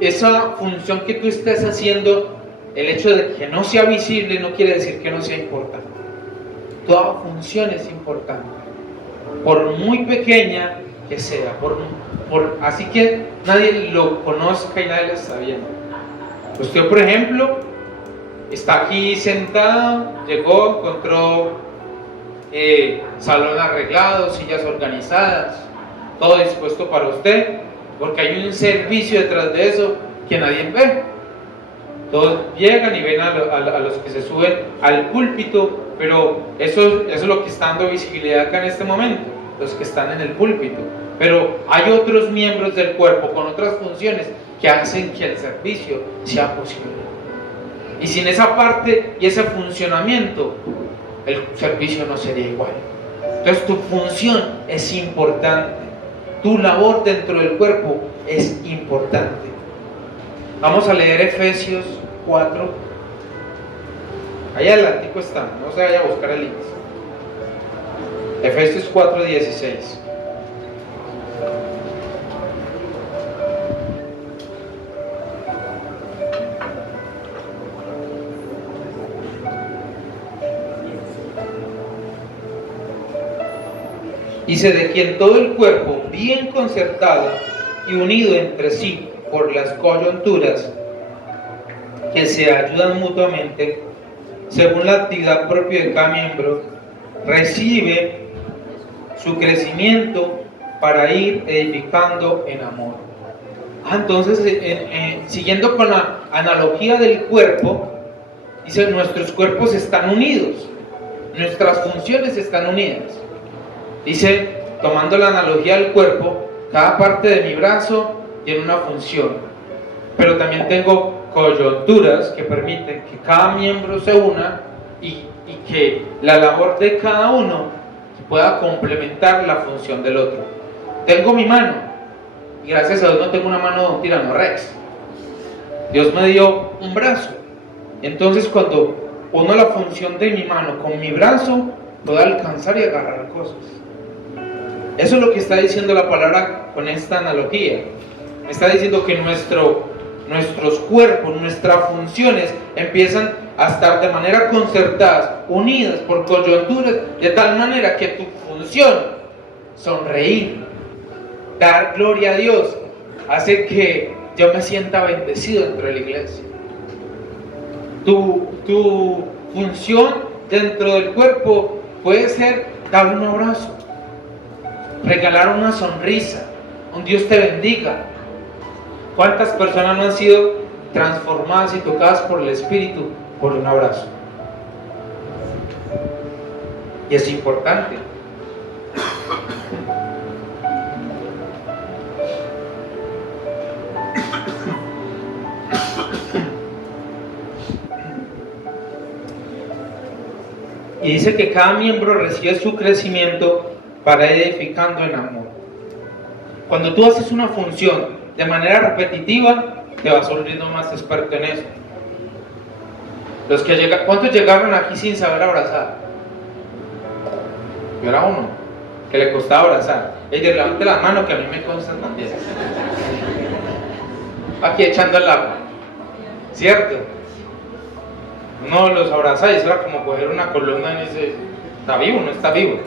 esa función que tú estés haciendo, el hecho de que no sea visible, no quiere decir que no sea importante. Toda función es importante, por muy pequeña que sea, así que nadie lo conozca y nadie lo está viendo. Usted, por ejemplo, está aquí sentado, llegó, encontró salón arreglado, sillas organizadas, todo dispuesto para usted, porque hay un servicio detrás de eso que nadie ve. Todos llegan y ven a los que se suben al púlpito, pero eso es lo que está dando visibilidad acá en este momento, los que están en el púlpito. Pero hay otros miembros del cuerpo con otras funciones que hacen que el servicio sea posible. Y sin esa parte y ese funcionamiento, el servicio no sería igual. Entonces tu función es importante, tu labor dentro del cuerpo es importante. Vamos a leer Efesios 4. Ahí adelantico está, no se vaya a buscar el link. Efesios 4:16. Dice, de quien todo el cuerpo, bien concertado y unido entre sí por las coyunturas que se ayudan mutuamente, según la actividad propia de cada miembro, recibe su crecimiento para ir edificando en amor. Entonces, siguiendo con la analogía del cuerpo, dice, nuestros cuerpos están unidos, nuestras funciones están unidas. Dice, tomando la analogía del cuerpo, cada parte de mi brazo tiene una función, pero también tengo coyunturas que permiten que cada miembro se una y que la labor de cada uno pueda complementar la función del otro. Tengo mi mano, y gracias a Dios no tengo una mano de un tirano rex. Dios me dio un brazo. Entonces, cuando uno la función de mi mano con mi brazo, puedo alcanzar y agarrar cosas. Eso es lo que está diciendo la palabra con esta analogía. Me está diciendo que nuestros cuerpos, nuestras funciones empiezan a estar de manera concertadas, unidas por coyunturas, de tal manera que tu función, sonreír, dar gloria a Dios, hace que yo me sienta bendecido dentro de la iglesia. Tu función dentro del cuerpo puede ser dar un abrazo, regalar una sonrisa, un Dios te bendiga. ¿Cuántas personas no han sido transformadas y tocadas por el Espíritu por un abrazo? Y es importante. Y dice que cada miembro recibe su crecimiento para ir edificando en amor. Cuando tú haces una función de manera repetitiva, te vas volviendo más experto en eso. ¿Cuántos llegaron aquí sin saber abrazar? Yo era uno, que le costaba abrazar. Ella levante la mano, que a mí me consta también. Aquí echando el agua, ¿cierto? Uno los abrazaba y eso era como coger una columna y dice, ¿está vivo o no está vivo?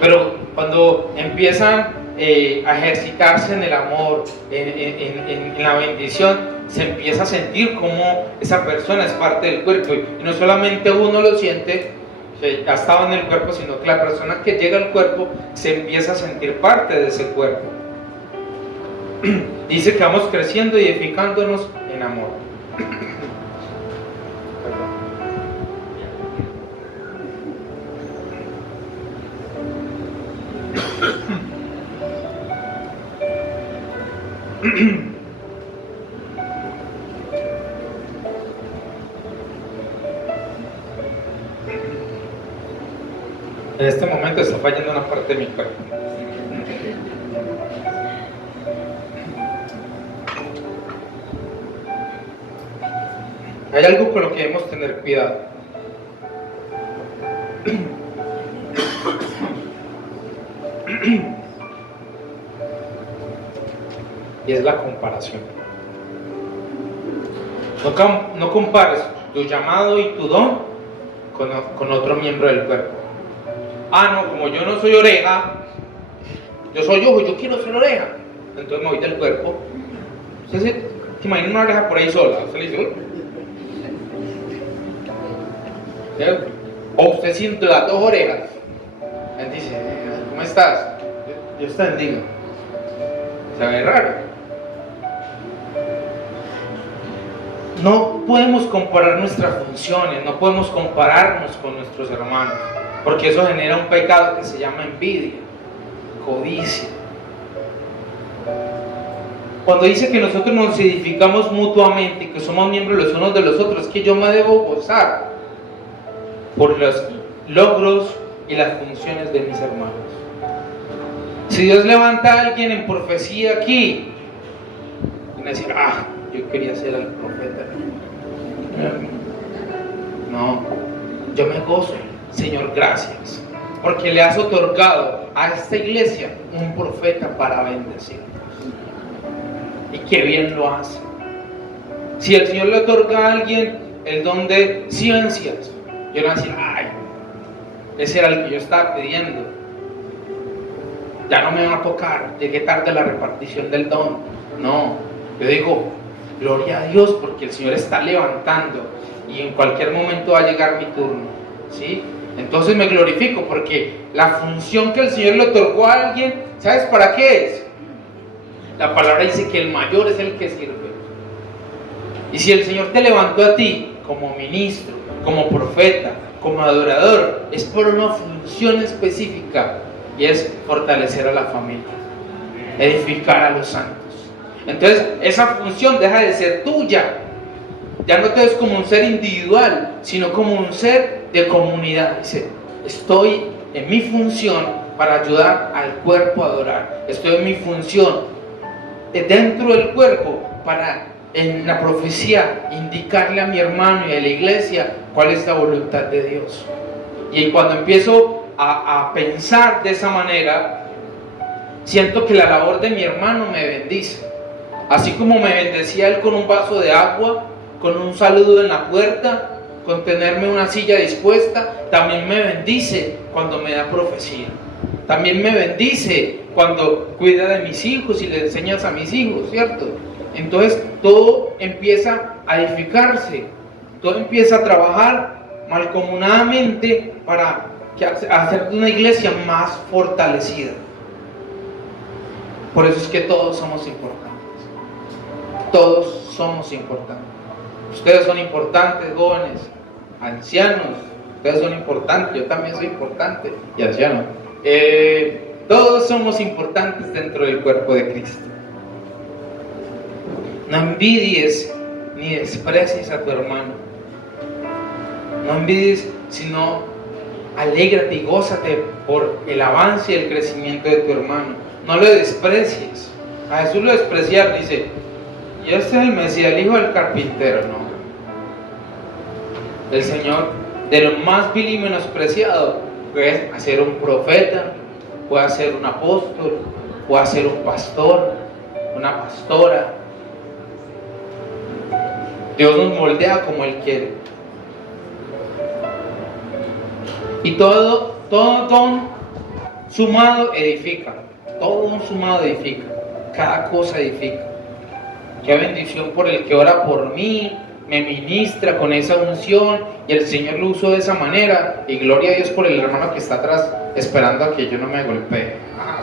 Pero cuando empiezan a ejercitarse en el amor, en la bendición, se empieza a sentir como esa persona es parte del cuerpo. Y no solamente uno lo siente, que ha estado en el cuerpo, sino que la persona que llega al cuerpo se empieza a sentir parte de ese cuerpo. Dice que vamos creciendo y edificándonos en amor. En este momento está fallando una parte de mi cuerpo. Hay algo con lo que debemos tener cuidado. Y es la comparación. No compares tu llamado y tu don con otro miembro del cuerpo. No, como yo no soy oreja, yo soy ojo, yo quiero ser oreja, entonces me voy del cuerpo. ¿Usted se imagina una oreja por ahí sola? ¿Usted le dice? O usted siente las dos orejas. Él dice, ¿cómo estás? Dios te bendiga. Se ve raro. No podemos comparar nuestras funciones, no podemos compararnos con nuestros hermanos, porque eso genera un pecado que se llama envidia, codicia. Cuando dice que nosotros nos edificamos mutuamente y que somos miembros los unos de los otros, es que yo me debo gozar por los logros y las funciones de mis hermanos. Si Dios levanta a alguien en profecía aquí, y me dice, yo quería ser el profeta. No, yo me gozo, Señor, gracias, porque le has otorgado a esta iglesia un profeta para bendecirnos. Y qué bien lo hace. Si el Señor le otorga a alguien el don de ciencias, yo le voy a decir, ese era el que yo estaba pidiendo. ya no me va a tocar, llegué tarde a la repartición del don. No, yo digo, gloria a Dios, porque el Señor está levantando y en cualquier momento va a llegar mi turno, ¿sí? Entonces me glorifico porque la función que el Señor le otorgó a alguien, ¿sabes para qué es? La palabra dice que el mayor es el que sirve. Y si el Señor te levantó a ti como ministro, como profeta, como adorador, es por una función específica, y es fortalecer a la familia, edificar a los santos. Entonces esa función deja de ser tuya, ya no te ves como un ser individual, sino como un ser de comunidad. Dice, estoy en mi función para ayudar al cuerpo a adorar, estoy en mi función dentro del cuerpo para, en la profecía, indicarle a mi hermano y a la iglesia cuál es la voluntad de Dios. Y cuando empiezo a pensar de esa manera, siento que la labor de mi hermano me bendice. Así como me bendecía él con un vaso de agua, con un saludo en la puerta, con tenerme una silla dispuesta, también me bendice cuando me da profecía. También me bendice cuando cuida de mis hijos y le enseñas a mis hijos, ¿cierto? Entonces todo empieza a edificarse, todo empieza a trabajar mancomunadamente para hacer una iglesia más fortalecida. Por eso es que todos somos importantes. Todos somos importantes. Ustedes son importantes, jóvenes, ancianos. Ustedes son importantes, yo también soy importante y anciano. Todos somos importantes dentro del cuerpo de Cristo. No envidies ni desprecies a tu hermano. No envidies, sino alégrate y gózate por el avance y el crecimiento de tu hermano. No lo desprecies. A Jesús lo despreciaron, dice, y este es el Mesías, el hijo del carpintero. No. El Señor, de lo más vil y menospreciado, puede hacer un profeta, puede ser un apóstol, puede ser un pastor, una pastora. Dios nos moldea como Él quiere. Y todo don sumado edifica. Todo don sumado edifica. Cada cosa edifica. Qué bendición por el que ora por mí, me ministra con esa unción y el Señor lo usó de esa manera. Y gloria a Dios por el hermano que está atrás esperando a que yo no me golpee.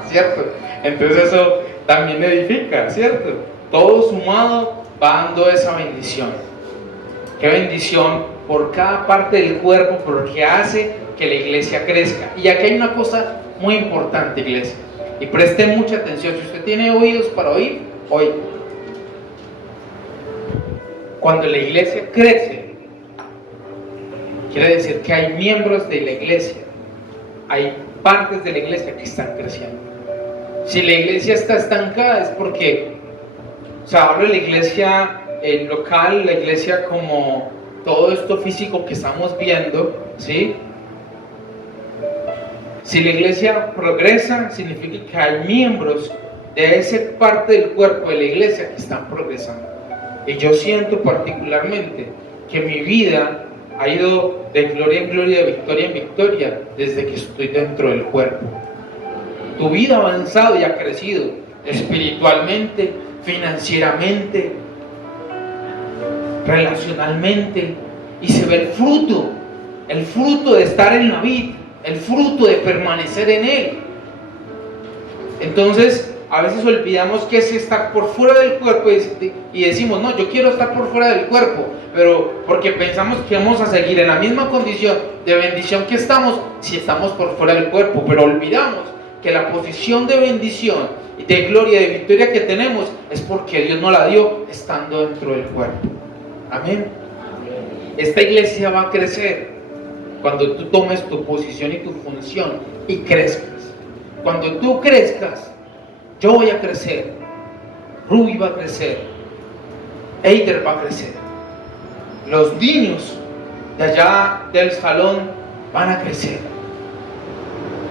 ¿Cierto? Entonces eso también edifica, ¿cierto? Todo sumado va dando esa bendición. Qué bendición por cada parte del cuerpo, porque hace que la iglesia crezca. Y aquí hay una cosa muy importante, iglesia, y presten mucha atención. Si usted tiene oídos para oír, oiga. Cuando la iglesia crece, quiere decir que hay miembros de la iglesia, hay partes de la iglesia que están creciendo. Si la iglesia está estancada es porque, o sea, hablo de la iglesia local, la iglesia como todo esto físico que estamos viendo, ¿sí? Si la iglesia progresa, significa que hay miembros de esa parte del cuerpo de la iglesia que están progresando. Y yo siento particularmente que mi vida ha ido de gloria en gloria, de victoria en victoria, desde que estoy dentro del cuerpo. Tu vida ha avanzado y ha crecido espiritualmente, financieramente, relacionalmente, y se ve el fruto de estar en la vid, el fruto de permanecer en Él. Entonces, a veces olvidamos que es estar por fuera del cuerpo y decimos, no, yo quiero estar por fuera del cuerpo, pero porque pensamos que vamos a seguir en la misma condición de bendición que estamos si estamos por fuera del cuerpo, pero olvidamos que la posición de bendición, de gloria, de victoria que tenemos es porque Dios nos la dio estando dentro del cuerpo. Amén. Esta iglesia va a crecer cuando tú tomes tu posición y tu función y crezcas. Cuando tú crezcas, yo voy a crecer, Ruby va a crecer, Eider va a crecer, los niños de allá del salón van a crecer,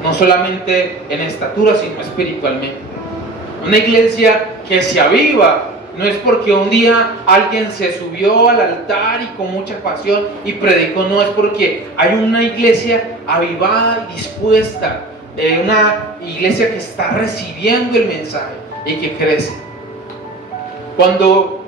no solamente en estatura, sino espiritualmente. Una iglesia que se aviva no es porque un día alguien se subió al altar y con mucha pasión y predicó, no, es porque hay una iglesia avivada y dispuesta una iglesia que está recibiendo el mensaje y que crece. Cuando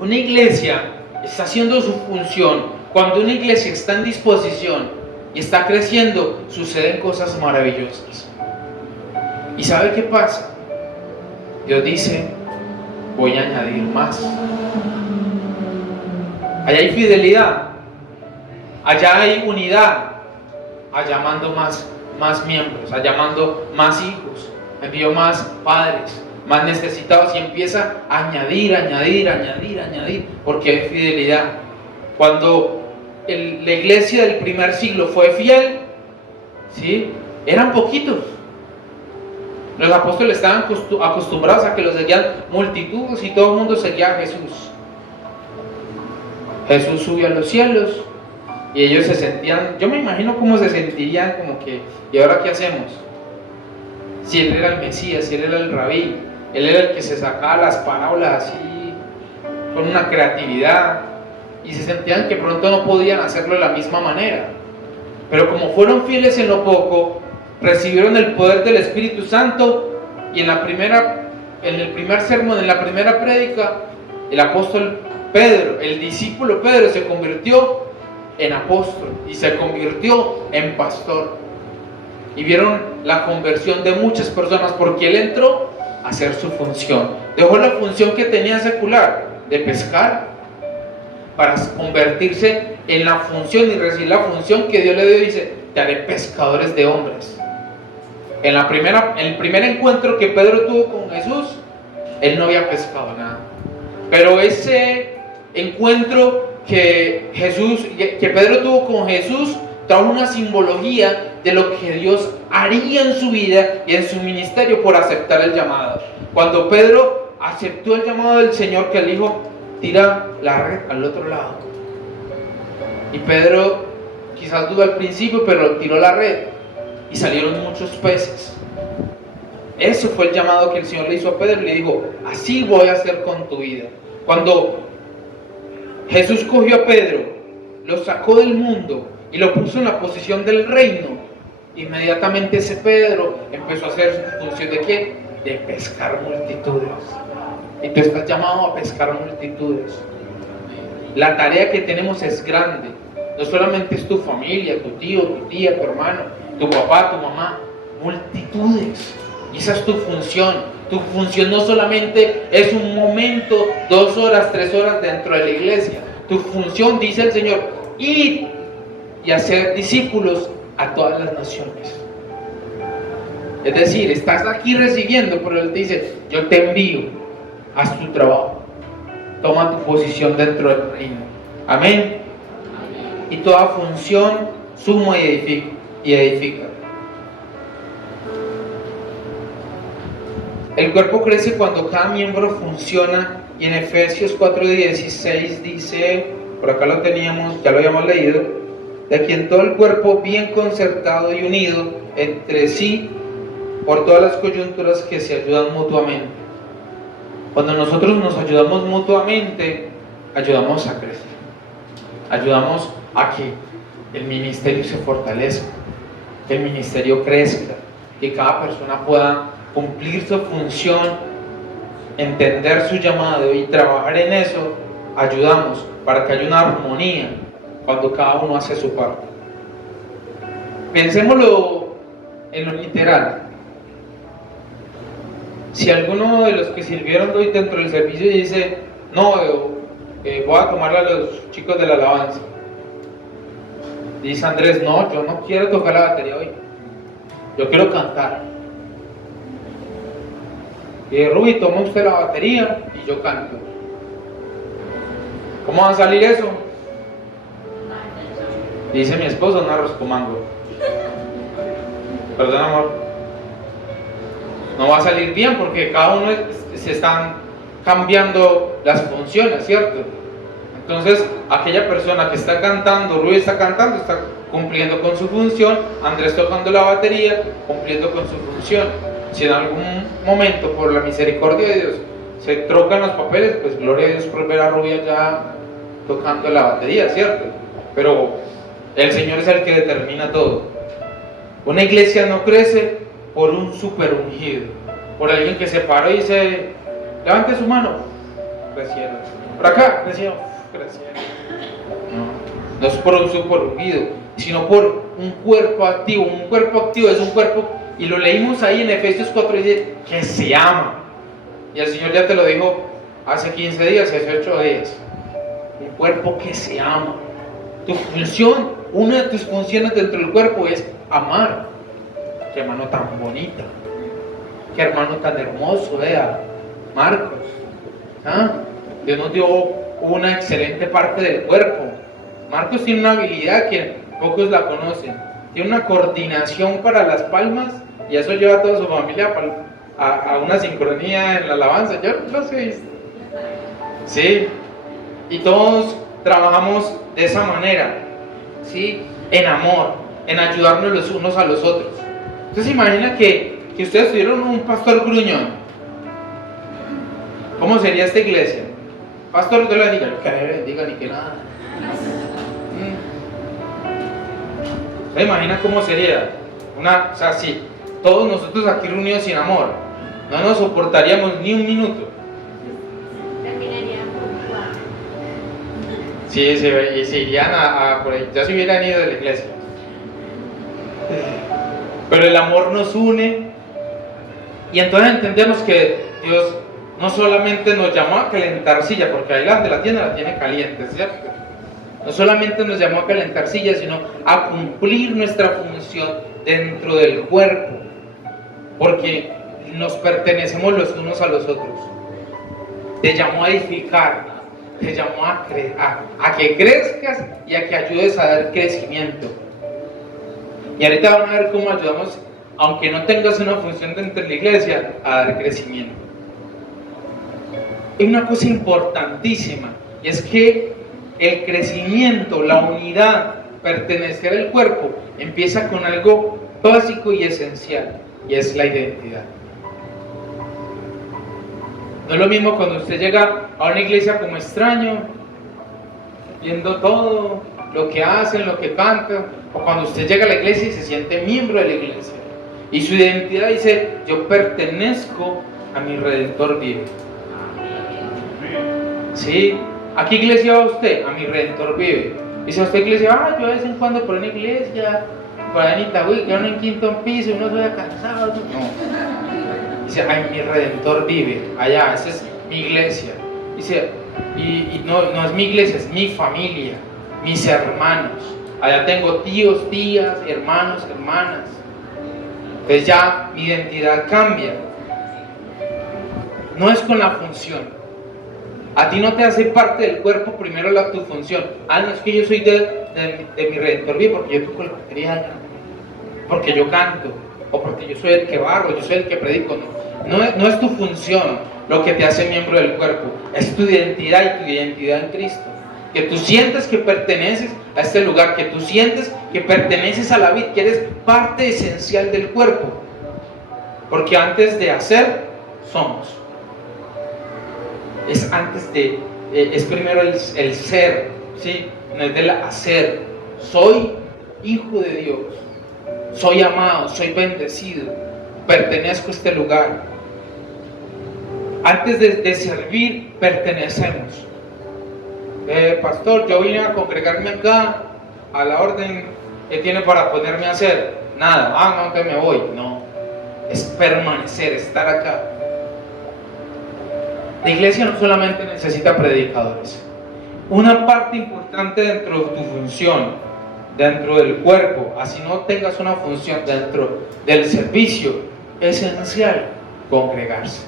una iglesia está haciendo su función, cuando una iglesia está en disposición y está creciendo, suceden cosas maravillosas. ¿Y sabe qué pasa? Dios dice: voy a añadir más. Allá hay fidelidad, allá hay unidad, allá mando más miembros, allá mando más hijos, envío más padres, más necesitados, y empieza a añadir, porque hay fidelidad. Cuando la iglesia del primer siglo fue fiel, ¿sí?, eran poquitos. Los apóstoles estaban acostumbrados a que los seguían multitudes y todo el mundo seguía a Jesús. Jesús subió a los cielos y ellos se sentían, yo me imagino cómo se sentirían, como que, ¿y ahora qué hacemos? Si Él era el Mesías, si Él era el Rabí, Él era el que se sacaba las parábolas así, con una creatividad, y se sentían que pronto no podían hacerlo de la misma manera. Pero como fueron fieles en lo poco, recibieron el poder del Espíritu Santo, y en el primer sermón, en la primera prédica, el apóstol Pedro, el discípulo Pedro, se convirtió en apóstol y se convirtió en pastor. Y vieron la conversión de muchas personas porque él entró a hacer su función. Dejó la función que tenía secular de pescar para convertirse en la función y recibir la función que Dios le dio. Dice: te haré pescadores de hombres. En el primer encuentro que Pedro tuvo con Jesús, él no había pescado nada. Pero ese encuentro que Pedro tuvo con Jesús trajo una simbología de lo que Dios haría en su vida y en su ministerio por aceptar el llamado. Cuando Pedro aceptó el llamado del Señor, que le dijo: tira la red al otro lado. Y Pedro quizás dudó al principio, pero tiró la red y salieron muchos peces. Eso fue el llamado que el Señor le hizo a Pedro y le dijo: así voy a hacer con tu vida. Cuando Jesús cogió a Pedro, lo sacó del mundo y lo puso en la posición del reino, inmediatamente ese Pedro empezó a hacer su función ¿de qué? De pescar multitudes. Y tú estás llamado a pescar multitudes. La tarea que tenemos es grande. No solamente es tu familia, tu tío, tu tía, tu hermano, tu papá, tu mamá, multitudes. Y esa es tu función. Tu función no solamente es un momento, 2 horas, 3 horas dentro de la iglesia. Tu función, dice el Señor, ir y hacer discípulos a todas las naciones. Es decir, estás aquí recibiendo, pero Él te dice: yo te envío, haz tu trabajo, toma tu posición dentro del reino. Amén. Y toda función suma y edifica. El cuerpo crece cuando cada miembro funciona, y en Efesios 4:16 dice, por acá lo teníamos, ya lo habíamos leído: de quien todo el cuerpo, bien concertado y unido entre sí por todas las coyunturas que se ayudan mutuamente. Cuando nosotros nos ayudamos mutuamente, ayudamos a crecer, ayudamos a que el ministerio se fortalezca, que el ministerio crezca, que cada persona pueda cumplir su función, entender su llamado y trabajar en eso. Ayudamos para que haya una armonía cuando cada uno hace su parte. Pensémoslo en lo literal. Si alguno de los que sirvieron hoy dentro del servicio dice: no, voy a tomarle a los chicos de la alabanza. Dice Andrés: no, yo no quiero tocar la batería hoy, yo quiero cantar. Y Rubí, toma usted la batería y yo canto. ¿Cómo va a salir eso? Dice mi esposo: un arroz con mango. Perdón, amor. No va a salir bien porque cada uno se están cambiando las funciones, ¿cierto? Entonces, aquella persona que está cantando, Rubí está cantando, está cumpliendo con su función. Andrés tocando la batería, cumpliendo con su función. Si en algún momento, por la misericordia de Dios, se trocan los papeles, pues gloria a Dios por ver a Rubí allá tocando la batería, ¿cierto? Pero el Señor es el que determina todo. Una iglesia no crece por un super ungido, por alguien que se paró y dice, levante su mano, crecieron. Por acá, crecieron. No es por un super ungido, sino por un cuerpo activo. Un cuerpo activo es un cuerpo, y lo leímos ahí en Efesios 4, dice que se ama. Y el Señor ya te lo dijo hace 15 días, hace 8 días. Un cuerpo que se ama. Tu función, una de tus funciones dentro del cuerpo es amar. Qué hermano tan bonito, qué hermano tan hermoso, vea, Marcos. Dios nos dio una excelente parte del cuerpo. Marcos tiene una habilidad que pocos la conocen. Tiene una coordinación para las palmas, y eso lleva a toda su familia a una sincronía en la alabanza. Yo lo sé. Sí, y todos trabajamos de esa manera, ¿sí? En amor, en ayudarnos los unos a los otros. Entonces imagina que ustedes tuvieron un pastor gruñón. ¿Cómo sería esta iglesia? Pastor, Dios le bendiga, que le bendiga ni que nada. ¿Se imagina cómo sería? O sea, sí, todos nosotros aquí reunidos sin amor, no nos soportaríamos ni un minuto. Sí, y se irían por ahí, ya se hubieran ido de la iglesia. Pero el amor nos une, y entonces entendemos que Dios no solamente nos llamó a calentar silla, porque ahí la tienda la tiene caliente, ¿cierto? No solamente nos llamó a calentar silla, sino a cumplir nuestra función dentro del cuerpo, porque nos pertenecemos los unos a los otros. Te llamó a edificar, te llamó a que crezcas y a que ayudes a dar crecimiento. Y ahorita van a ver cómo ayudamos, aunque no tengas una función dentro de la iglesia, a dar crecimiento. Hay una cosa importantísima, y es que el crecimiento, la unidad, pertenecer al cuerpo, empieza con algo básico y esencial, y es la identidad. No es lo mismo cuando usted llega a una iglesia como extraño, viendo todo lo que hacen, lo que cantan, o cuando usted llega a la iglesia y se siente miembro de la iglesia, y su identidad dice, yo pertenezco a mi Redentor vive. ¿Sí? ¿A qué iglesia va usted? A mi Redentor vive. Dice a usted iglesia, yo de vez en cuando por una iglesia, por allá en Itagüí, que en quinto piso, uno se vaya cansado. No. Dice, ay, mi Redentor vive, allá, esa es mi iglesia. Dice, y no es mi iglesia, es mi familia, mis hermanos. Allá tengo tíos, tías, hermanos, hermanas. Entonces ya mi identidad cambia. No es con la función. A ti no te hace parte del cuerpo primero tu función. No es que yo soy de mi Redentor vive porque yo toco la batería, porque yo canto, o porque yo soy el que barro, yo soy el que predico. No es tu función lo que te hace miembro del cuerpo, es tu identidad y tu identidad en Cristo. Que tú sientes que perteneces a este lugar, que tú sientes que perteneces a la vida, que eres parte esencial del cuerpo. Porque antes de hacer, somos. Es primero el ser, ¿sí? No es del hacer. Soy hijo de Dios, soy amado, soy bendecido, pertenezco a este lugar. Antes de servir, pertenecemos. Pastor, yo vine a congregarme acá a la orden que tiene para ponerme a hacer. Nada, no, que me voy. No, es permanecer, estar acá. La iglesia no solamente necesita predicadores. Una parte importante dentro de tu función, dentro del cuerpo, así no tengas una función dentro del servicio, es esencial congregarse.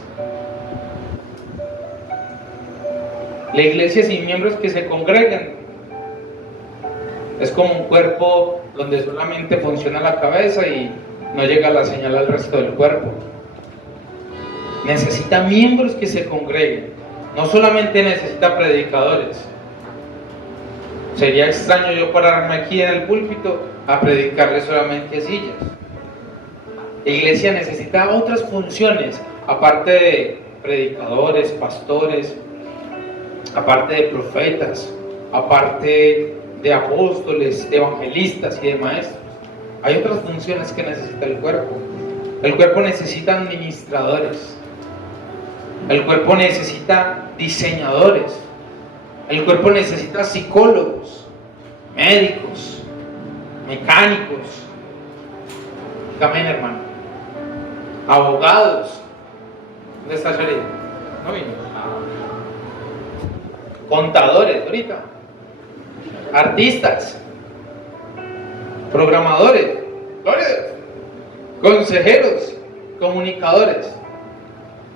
La iglesia sin miembros que se congregan es como un cuerpo donde solamente funciona la cabeza y no llega la señal al resto del cuerpo. Necesita miembros que se congreguen, no solamente necesita predicadores. Sería extraño yo pararme aquí en el púlpito a predicarle solamente a sillas. La iglesia necesita otras funciones, aparte de predicadores, pastores, aparte de profetas, aparte de apóstoles, de evangelistas y de maestros. Hay otras funciones que necesita el cuerpo. El cuerpo necesita administradores. El cuerpo necesita diseñadores. El cuerpo necesita psicólogos, médicos, mecánicos. También, hermano. Abogados. ¿Dónde está Sherry? No vino. Contadores, ahorita. Artistas. Programadores. Gloria a Dios. Consejeros. Comunicadores.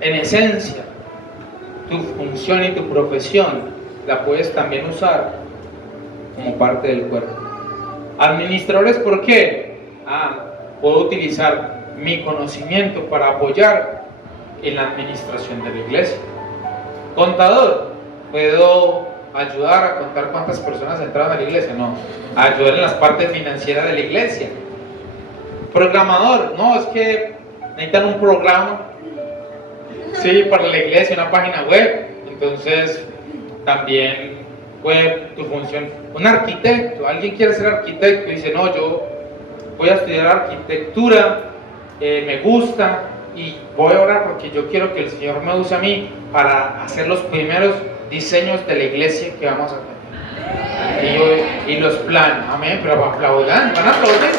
En esencia, tu función y tu profesión la puedes también usar como parte del cuerpo. Administradores, ¿por qué? Puedo utilizar mi conocimiento para apoyar en la administración de la iglesia. Contador, puedo ayudar a contar cuántas personas entraron a la iglesia, no, ayudar en las partes financieras de la iglesia. Programador, no, es que necesitan un programa, sí, para la iglesia, una página web, entonces también web, tu función. Un arquitecto, alguien quiere ser arquitecto y dice, no, yo voy a estudiar arquitectura, me gusta y voy a orar porque yo quiero que el Señor me use a mí para hacer los primeros diseños de la iglesia que vamos a tener. Y los planes, amén, pero aplaudan, van a aplaudir.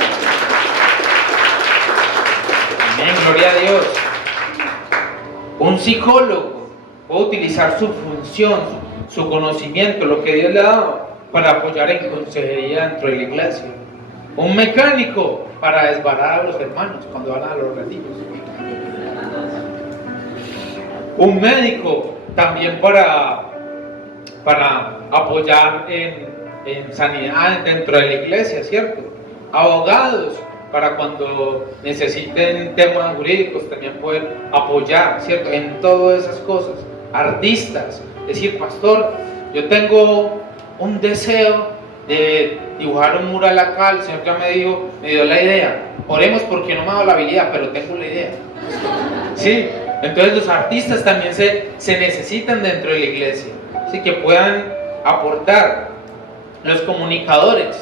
Amén, gloria a Dios. Un psicólogo puede utilizar su función, su conocimiento, lo que Dios le ha dado para apoyar en consejería dentro de la iglesia. Un mecánico para desbarar a los hermanos cuando van a los retiros. Un médico también para apoyar en sanidad dentro de la iglesia, ¿cierto? Abogados para cuando necesiten temas jurídicos también poder apoyar, ¿cierto? En todas esas cosas. Artistas, decir, pastor, yo tengo un deseo de dibujar un mural acá, el Señor ya me dio la idea. Oremos porque no me ha dado la habilidad, pero tengo la idea. ¿Sí? Entonces los artistas también se necesitan dentro de la iglesia, ¿sí? Que puedan aportar. Los comunicadores,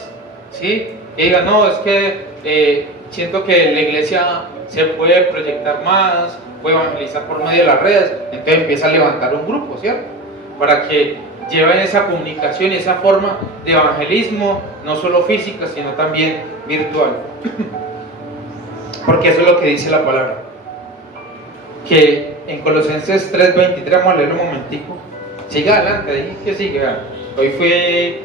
¿sí? Que digan, no, es que siento que la iglesia se puede proyectar más, puede evangelizar por medio de las redes, entonces empieza a levantar un grupo, ¿cierto? Para que lleven esa comunicación y esa forma de evangelismo, no solo física, sino también virtual. Porque eso es lo que dice la palabra. Que en Colosenses 3:23, vamos a leer un momentico. Siga adelante, ahí que siga. Hoy fue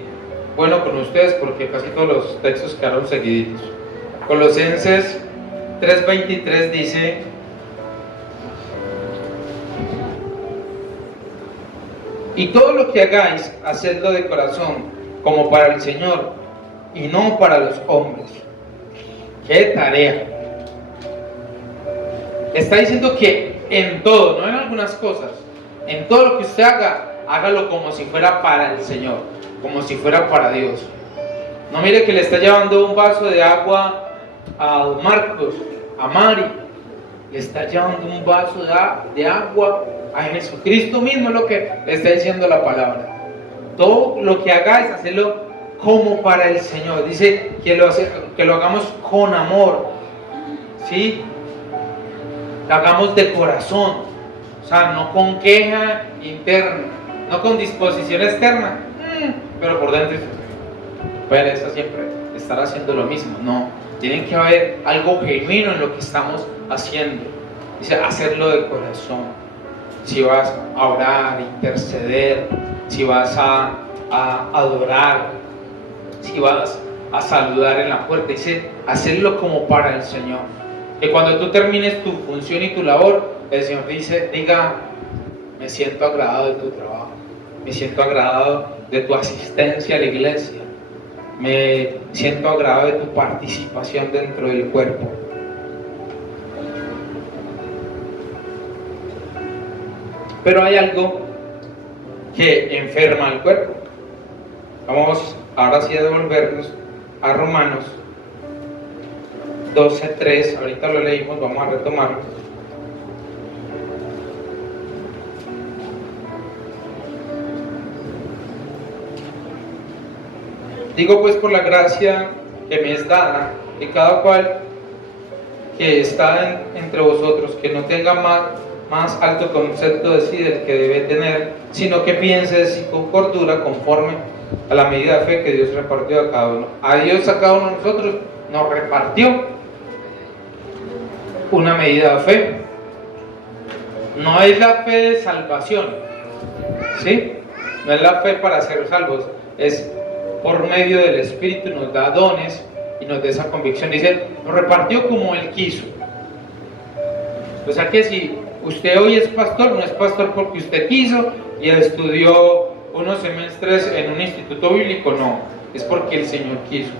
bueno con ustedes porque casi todos los textos quedaron seguiditos. Colosenses 3:23 dice: y todo lo que hagáis, hacedlo de corazón, como para el Señor, y no para los hombres. ¡Qué tarea! Está diciendo que en todo, no en algunas cosas, en todo lo que usted haga, hágalo como si fuera para el Señor, como si fuera para Dios. No mire que le está llevando un vaso de agua a Marcos, a Mari, le está llevando un vaso de agua a Jesucristo mismo, es lo que le está diciendo la palabra. Todo lo que hagáis, hacerlo como para el Señor. Dice que lo hagamos con amor, ¿sí? Lo hagamos de corazón, o sea, no con queja interna, no con disposición externa, pero por dentro, pero eso siempre estar haciendo lo mismo. No, tiene que haber algo genuino en lo que estamos haciendo. Dice, hacerlo de corazón. Si vas a orar, interceder, si vas a adorar, si vas a saludar en la puerta, dice, hacerlo como para el Señor. Que cuando tú termines tu función y tu labor, el Señor diga, me siento agradado de tu trabajo, me siento agradado de tu asistencia a la iglesia, me siento agradado de tu participación dentro del cuerpo. Pero hay algo que enferma al cuerpo. Vamos ahora sí a devolvernos a Romanos 12:3, ahorita lo leímos, vamos a retomarlo. Digo pues por la gracia que me es dada, que cada cual que está entre vosotros, que no tenga más alto concepto de sí del que debe tener, sino que piense de sí con cordura, conforme a la medida de fe que Dios repartió a cada uno. A Dios, a cada uno de nosotros nos repartió una medida de fe. No es la fe de salvación, ¿sí? No es la fe para ser salvos, es por medio del Espíritu, nos da dones y nos da esa convicción. Dice, nos repartió como Él quiso. O sea que si usted hoy es pastor, no es pastor porque usted quiso y estudió unos semestres en un instituto bíblico, no, es porque el Señor quiso.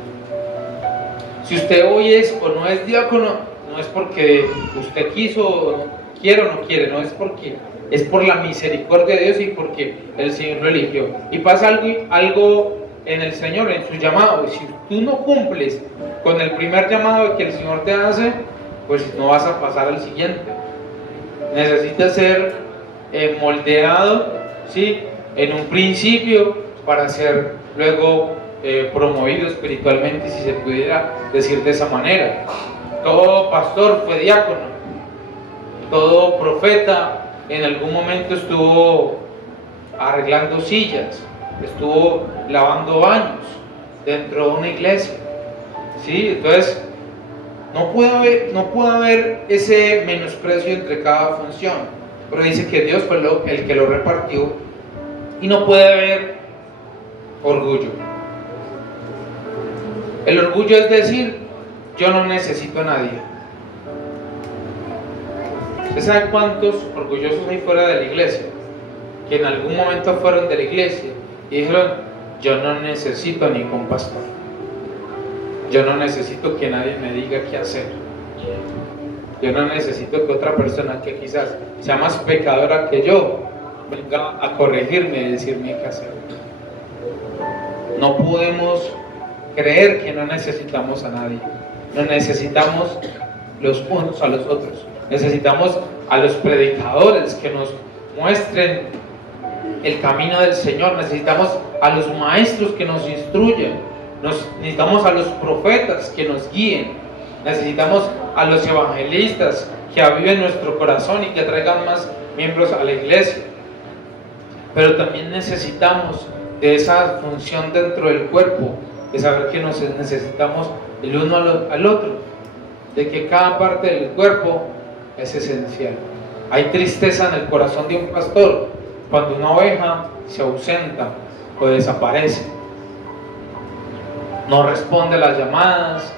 Si usted hoy es o no es diácono, no es porque usted quiso, quiere o no quiere, no, es porque es por la misericordia de Dios y porque el Señor lo eligió. Y pasa algo en el Señor, en su llamado. Y si tú no cumples con el primer llamado que el Señor te hace, pues no vas a pasar al siguiente. Necesitas ser moldeado, ¿sí?, en un principio para ser luego promovido espiritualmente, si se pudiera decir de esa manera. Todo pastor fue diácono, todo profeta en algún momento estuvo arreglando sillas, estuvo lavando baños dentro de una iglesia, ¿sí? Entonces no puede haber ese menosprecio entre cada función, pero dice que Dios fue el que lo repartió, y no puede haber orgullo. El orgullo es decir, yo no necesito a nadie. ¿Usted sabe cuántos orgullosos hay fuera de la iglesia? Que en algún momento fueron de la iglesia y dijeron, yo no necesito a ningún pastor. Yo no necesito que nadie me diga qué hacer. Yo no necesito que otra persona que quizás sea más pecadora que yo venga a corregirme y decirme qué hacer. No podemos creer que no necesitamos a nadie. No necesitamos los unos a los otros. Necesitamos a los predicadores que nos muestren el camino del Señor. Necesitamos a los maestros que nos instruyen. Necesitamos a los profetas que nos guíen. Necesitamos a los evangelistas que aviven nuestro corazón y que traigan más miembros a la iglesia. Pero también necesitamos de esa función dentro del cuerpo, de saber que nos necesitamos el uno al otro, de que cada parte del cuerpo es esencial. Hay tristeza en el corazón de un pastor cuando una oveja se ausenta o desaparece, no responde a las llamadas,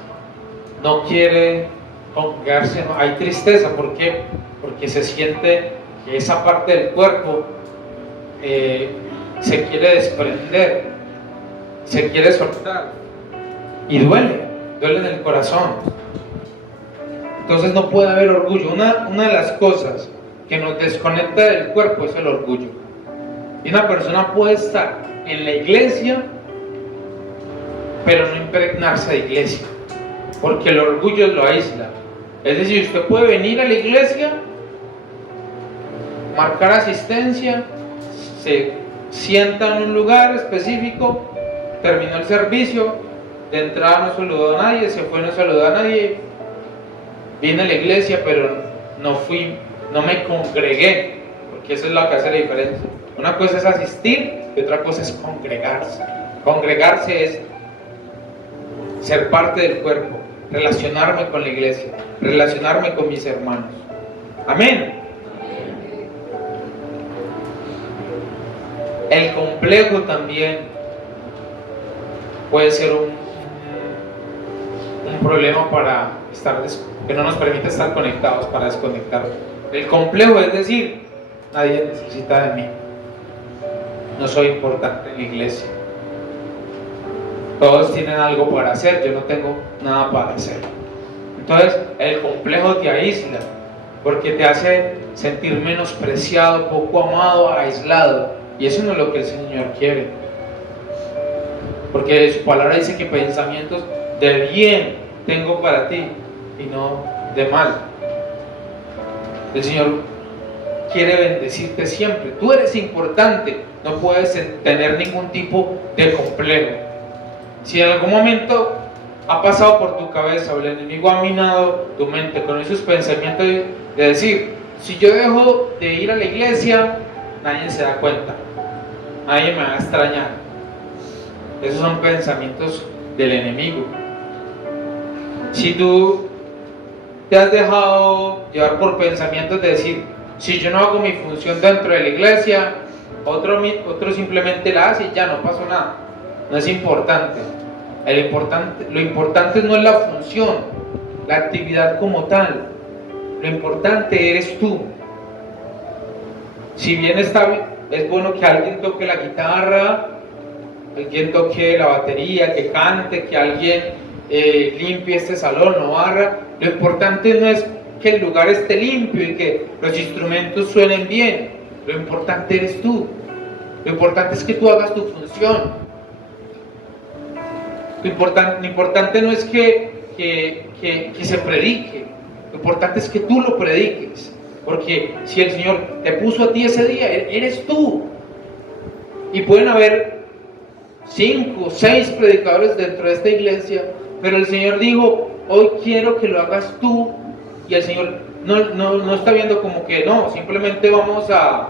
no quiere congregarse, no. Hay tristeza, ¿por qué? Porque se siente que esa parte del cuerpo se quiere desprender, se quiere soltar y duele en el corazón. Entonces no puede haber orgullo. Una de las cosas que nos desconecta del cuerpo es el orgullo. Y una persona puede estar en la iglesia pero no impregnarse de iglesia, porque el orgullo lo aísla. Es decir, usted puede venir a la iglesia, marcar asistencia, se sienta en un lugar específico, terminó el servicio, de entrada no saludó a nadie, se fue, no saludó a nadie, vine a la iglesia pero no me congregué, porque eso es lo que hace la diferencia. Una cosa es asistir y otra cosa es congregarse. Congregarse es ser parte del cuerpo, relacionarme con la iglesia, relacionarme con mis hermanos. Amén. El complejo también puede ser un problema para que no nos permite estar conectados, para desconectar. El complejo es decir, nadie necesita de mí, no soy importante en la iglesia, todos tienen algo para hacer, yo no tengo nada para hacer. Entonces el complejo te aísla, porque te hace sentir menospreciado, poco amado, aislado, y eso no es lo que el Señor quiere, porque su palabra dice que pensamientos de bien tengo para ti y no de mal. El Señor quiere bendecirte siempre. Tú eres importante, no puedes tener ningún tipo de complejo. Si en algún momento ha pasado por tu cabeza, o el enemigo ha minado tu mente con esos pensamientos de decir, si yo dejo de ir a la iglesia, nadie se da cuenta, nadie me va a extrañar. Esos son pensamientos del enemigo. Si tú te has dejado llevar por pensamientos de decir, si yo no hago mi función dentro de la iglesia, otro simplemente la hace y ya no pasó nada, no es importante. Lo importante no es la función, la actividad como tal, lo importante eres tú. Si bien es bueno que alguien toque la guitarra, alguien toque la batería, que cante, que alguien limpie este salón o barra, lo importante no es que el lugar esté limpio y que los instrumentos suenen bien, lo importante eres tú, lo importante es que tú hagas tu función. Lo importante no es que se predique, lo importante es que tú lo prediques, porque si el Señor te puso a ti ese día, eres tú. Y pueden haber 5 o 6 predicadores dentro de esta iglesia, pero el Señor dijo, hoy quiero que lo hagas tú, y el Señor no está viendo como que no, simplemente vamos a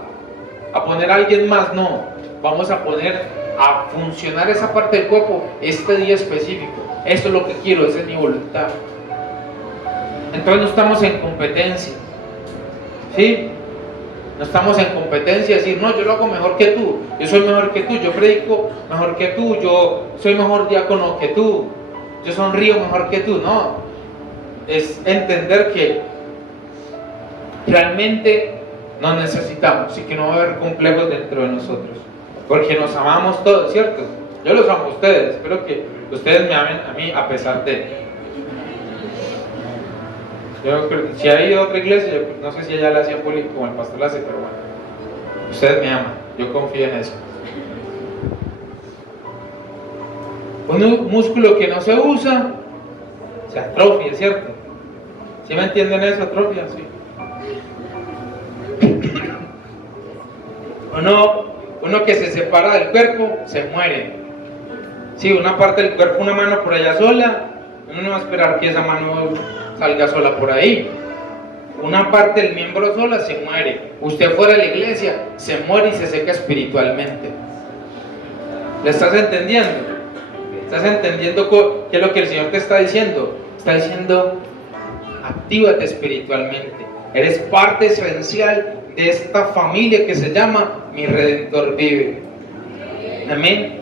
poner a alguien más, no, vamos a poner a funcionar esa parte del cuerpo este día específico. Eso es lo que quiero, esa es mi voluntad. Entonces no estamos en competencia, ¿sí? No estamos en competencia, decir, no, yo lo hago mejor que tú, yo soy mejor que tú, yo predico mejor que tú, yo soy mejor diácono que tú, yo sonrío mejor que tú. No, es entender que realmente nos necesitamos y que no va a haber complejos dentro de nosotros, porque nos amamos todos, ¿cierto? Yo los amo a ustedes, espero que ustedes me amen a mí a pesar de. Yo creo que si hay otra iglesia, no sé si allá la hacían bullying como el pastor la hace, pero bueno, ustedes me aman, yo confío en eso. Un músculo que no se usa se atrofia, ¿cierto? ¿Sí me entienden eso? Atrofia, sí. Uno que se separa del cuerpo se muere. Sí, una parte del cuerpo, una mano por allá sola, uno no va a esperar que esa mano salga sola por ahí. Una parte del miembro sola se muere. Usted fuera de la iglesia se muere y se seca espiritualmente. ¿Le estás entendiendo? ¿Estás entendiendo qué es lo que el Señor te está diciendo? Está diciendo, actívate espiritualmente. Eres parte esencial de esta familia que se llama Mi Redentor Vive. Amén.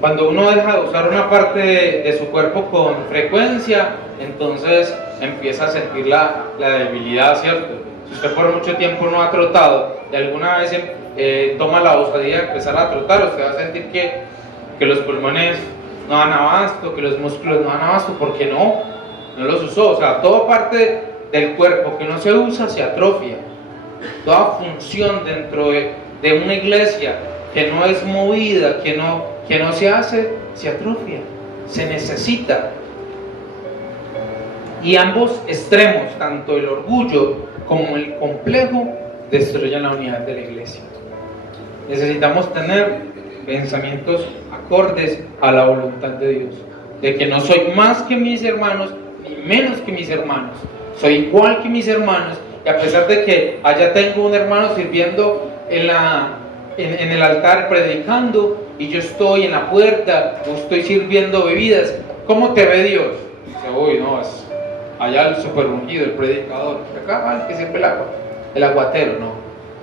Cuando uno deja de usar una parte de su cuerpo con frecuencia, entonces empieza a sentir la debilidad, ¿cierto? Si usted por mucho tiempo no ha trotado y alguna vez toma la osadía de empezar a trotar, usted va a sentir que los pulmones no dan abasto, que los músculos no dan abasto, porque no los usó. O sea, toda parte del cuerpo que no se usa se atrofia. Toda función dentro de una iglesia que no es movida, que no se hace, se atrofia, se necesita. Y ambos extremos, tanto el orgullo como el complejo, destruyen la unidad de la iglesia. Necesitamos tener pensamientos acordes a la voluntad de Dios, de que no soy más que mis hermanos ni menos que mis hermanos, soy igual que mis hermanos, y a pesar de que allá tengo un hermano sirviendo en el altar predicando y yo estoy en la puerta o estoy sirviendo bebidas, ¿cómo te ve Dios? Dice, uy, no, es allá el super ungido, el predicador, acá el que sirve el agua, el aguatero. No,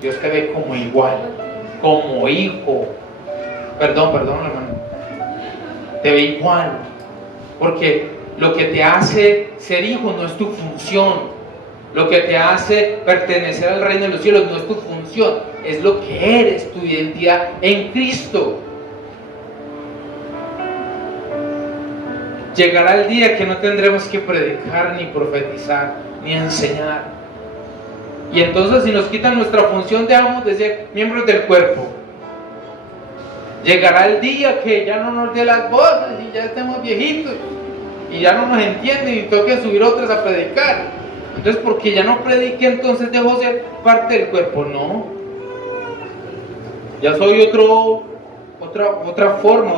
Dios te ve como igual, como hijo. Perdón hermano, te ve igual, porque lo que te hace ser hijo no es tu función, lo que te hace pertenecer al reino de los cielos no es tu función, es lo que eres, tu identidad en Cristo. Llegará el día que no tendremos que predicar, ni profetizar, ni enseñar. Y entonces, si nos quitan nuestra función, dejamos de ser miembros del cuerpo. Llegará el día que ya no nos dé las voces y ya estemos viejitos y ya no nos entienden y toque subir otras a predicar. Entonces, porque ya no predique, entonces dejo ser parte del cuerpo. No, ya soy otra forma,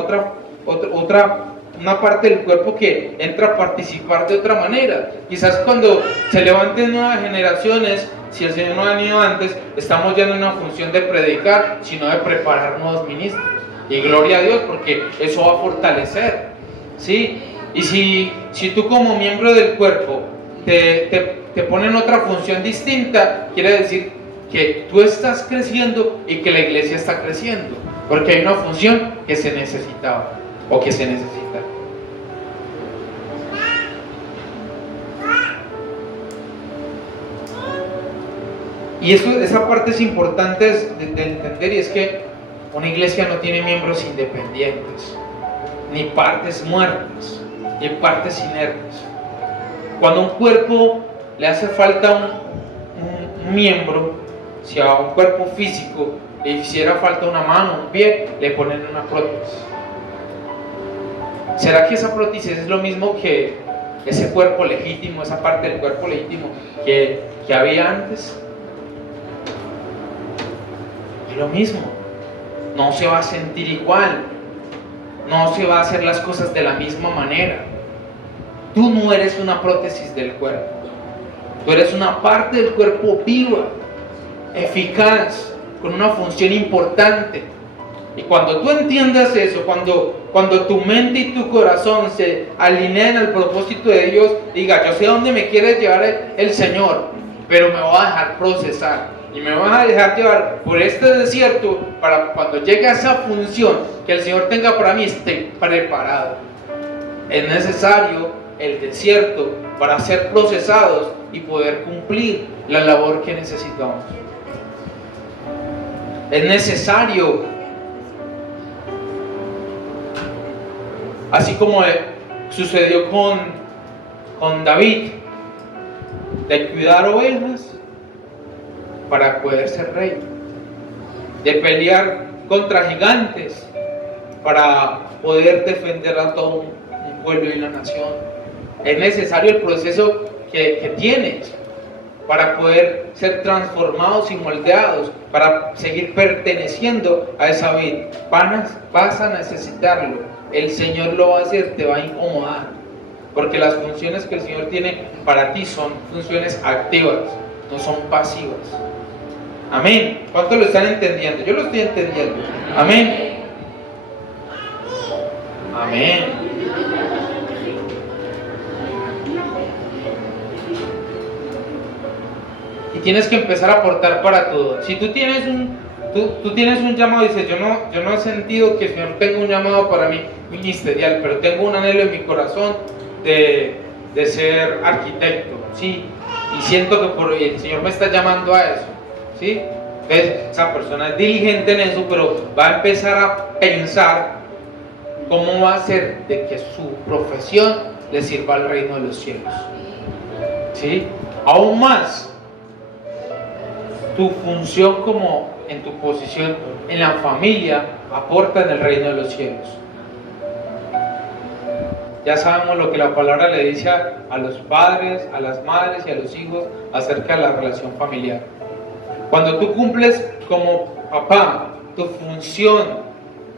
una parte del cuerpo que entra a participar de otra manera. Quizás cuando se levanten nuevas generaciones, si el Señor no ha venido antes, estamos ya en una función de predicar, sino de preparar nuevos ministros. Y gloria a Dios, porque eso va a fortalecer, ¿sí? Y si tú como miembro del cuerpo te ponen otra función distinta, quiere decir que tú estás creciendo y que la iglesia está creciendo, porque hay una función que se necesitaba o que se necesita. Y esa parte es importante de entender, y es que una iglesia no tiene miembros independientes, ni partes muertas, ni partes inertes. Cuando a un cuerpo le hace falta un miembro, si a un cuerpo físico le hiciera falta una mano, un pie, le ponen una prótesis. ¿Será que esa prótesis es lo mismo que ese cuerpo legítimo, esa parte del cuerpo legítimo que había antes? Es lo mismo. No se va a sentir igual, no se va a hacer las cosas de la misma manera. Tú no eres una prótesis del cuerpo, tú eres una parte del cuerpo viva, eficaz, con una función importante. Y cuando tú entiendas eso, cuando tu mente y tu corazón se alineen al propósito de Dios, diga: yo sé dónde me quiere llevar el Señor, pero me voy a dejar procesar. Y me vas a dejar llevar por este desierto para cuando llegue a esa función que el Señor tenga para mí, esté preparado. Es necesario el desierto para ser procesados y poder cumplir la labor que necesitamos. Es necesario, así como sucedió con David, de cuidar ovejas para poder ser rey, de pelear contra gigantes para poder defender a todo un pueblo y una nación. Es necesario el proceso que tienes para poder ser transformados y moldeados, para seguir perteneciendo a esa vida. Vas a necesitarlo. El Señor lo va a hacer, te va a incomodar, porque las funciones que el Señor tiene para ti son funciones activas, no son pasivas. Amén. ¿Cuántos lo están entendiendo? Yo lo estoy entendiendo. Amén. Amén. Y tienes que empezar a aportar para todo. Si tú tienes un llamado y dices: yo no he sentido que el Señor tenga un llamado para mí ministerial, pero tengo un anhelo en mi corazón de ser arquitecto, ¿sí? Y siento que el Señor me está llamando a eso, ¿sí? Entonces, esa persona es diligente en eso, pero va a empezar a pensar cómo va a hacer de que su profesión le sirva al reino de los cielos, ¿sí? Aún más, tu función como en tu posición en la familia aporta en el reino de los cielos. Ya sabemos lo que la palabra le dice a los padres, a las madres y a los hijos acerca de la relación familiar. Cuando tú cumples como papá tu función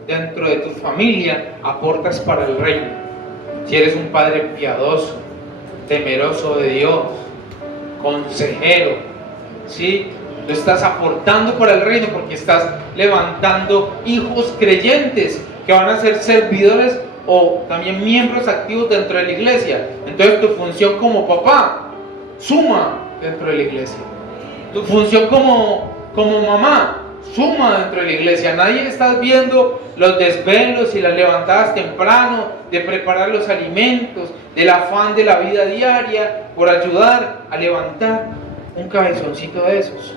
dentro de tu familia, aportas para el reino. Si eres un padre piadoso, temeroso de Dios, consejero, ¿sí? Tú estás aportando para el reino porque estás levantando hijos creyentes que van a ser servidores o también miembros activos dentro de la iglesia. Entonces tu función como papá suma dentro de la iglesia. Tu función como mamá suma dentro de la iglesia. Nadie está viendo los desvelos y las levantadas temprano de preparar los alimentos, del afán de la vida diaria por ayudar a levantar un cabezoncito de esos.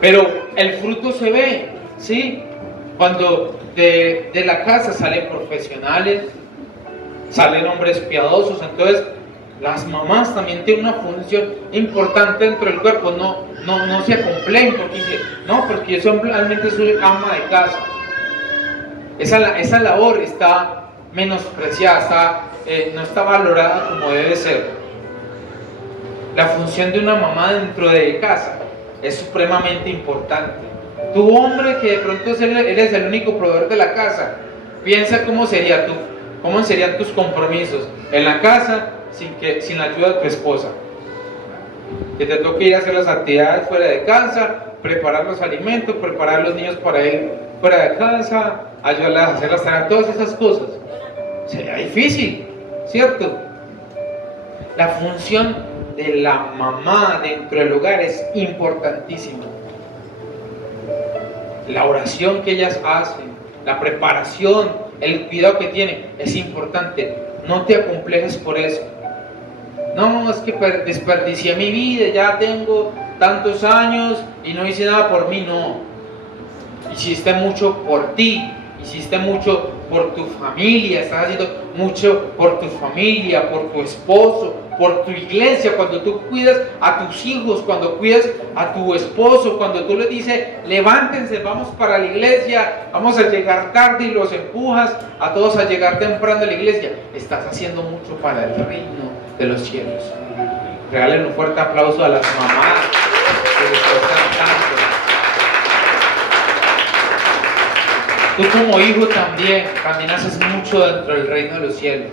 Pero el fruto se ve, ¿sí? Cuando de la casa salen profesionales, salen hombres piadosos. Entonces las mamás también tienen una función importante dentro del cuerpo. No se acomplejen porque dicen: no, porque yo realmente soy ama de casa. Esa labor está menospreciada, no está valorada como debe ser. La función de una mamá dentro de casa es supremamente importante. Tu hombre que de pronto eres el único proveedor de la casa, piensa cómo serían tus compromisos en la casa sin la ayuda de tu esposa. Que te toque ir a hacer las actividades fuera de casa, preparar los alimentos, preparar a los niños para ir fuera de casa, ayudarles a hacer las tareas, todas esas cosas. Sería difícil, ¿cierto? La función de la mamá dentro del hogar es importantísima. La oración que ellas hacen, la preparación, el cuidado que tienen, es importante. No te acomplejes por eso. No, es que desperdicié mi vida, ya tengo tantos años y no hice nada por mí. No, hiciste mucho por ti, hiciste mucho por tu familia, estás haciendo mucho por tu familia, por tu esposo, por tu iglesia. Cuando tú cuidas a tus hijos, cuando cuidas a tu esposo, cuando tú le dices, levántense, vamos para la iglesia, vamos a llegar tarde y los empujas a todos a llegar temprano a la iglesia, estás haciendo mucho para el reino de los cielos. Regalen un fuerte aplauso a las mamás que les cuestan tanto. Tú como hijo también haces mucho dentro del reino de los cielos.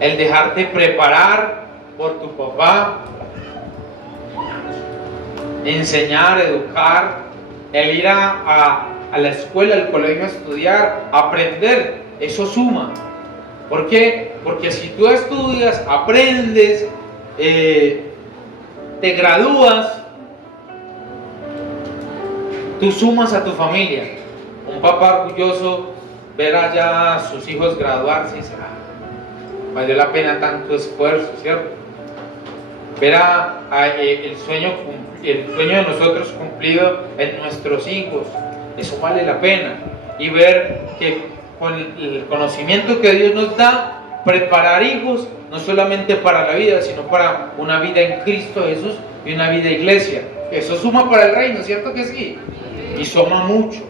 El dejarte preparar por tu papá, enseñar, educar, el ir a la escuela, al colegio a estudiar, aprender, eso suma. ¿Por qué? Porque si tú estudias, aprendes, te gradúas, tú sumas a tu familia. Un papá orgulloso ver allá a sus hijos graduarse y dice, valió la pena tanto esfuerzo, ¿cierto? Ver el sueño de nosotros cumplido en nuestros hijos, eso vale la pena. Y ver que con el conocimiento que Dios nos da, preparar hijos no solamente para la vida, sino para una vida en Cristo Jesús y una vida de iglesia. Eso suma para el reino, ¿cierto que sí? Y suma mucho.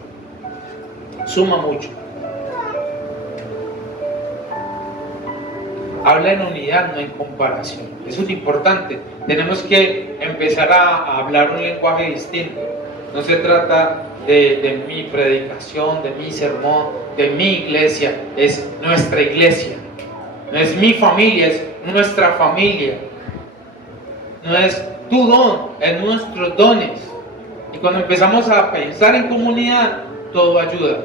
Habla en unidad, no en comparación. Eso es importante. Tenemos que empezar a hablar un lenguaje distinto. No se trata de mi predicación, de mi sermón, de mi iglesia. Es nuestra iglesia. No es mi familia, es nuestra familia. No es tu don, es nuestros dones. Y cuando empezamos a pensar en comunidad, todo ayuda.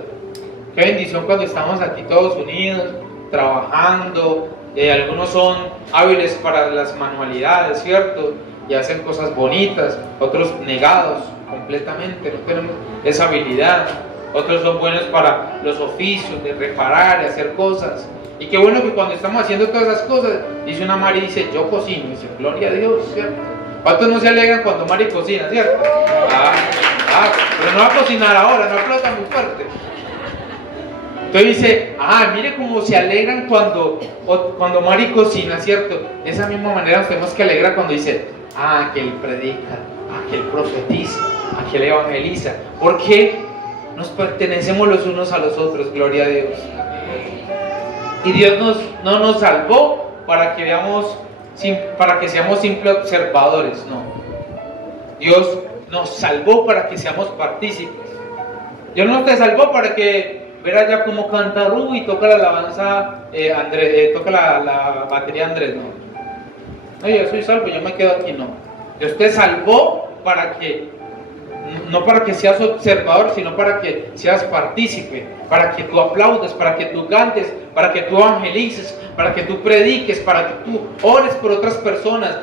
Qué bendición cuando estamos aquí todos unidos, trabajando. Algunos son hábiles para las manualidades, ¿cierto? Y hacen cosas bonitas, otros negados completamente, no tenemos esa habilidad. Otros son buenos para los oficios, de reparar y hacer cosas. Y qué bueno que cuando estamos haciendo todas esas cosas, dice una Mari, dice, yo cocino, dice, gloria a Dios, ¿cierto? ¿Cuántos no se alegran cuando Mari cocina, cierto? Pero no va a cocinar ahora, no aplauda muy fuerte. Entonces dice, mire cómo se alegran cuando Mari cocina, ¿cierto? De esa misma manera nos tenemos que alegrar cuando dice, que él predica, que él profetiza, que él evangeliza. Porque nos pertenecemos los unos a los otros, gloria a Dios. Y Dios no nos salvó para que seamos simples observadores, no. Dios nos salvó para que seamos partícipes. Dios no te salvó para que ver allá cómo canta Rubí y toca la alabanza toca la batería Andrés, no, yo soy salvo, yo me quedo aquí, no. Dios te salvó no para que seas observador, sino para que seas partícipe, para que tú aplaudes, para que tú cantes, para que tú evangelices, para que tú prediques, para que tú ores por otras personas,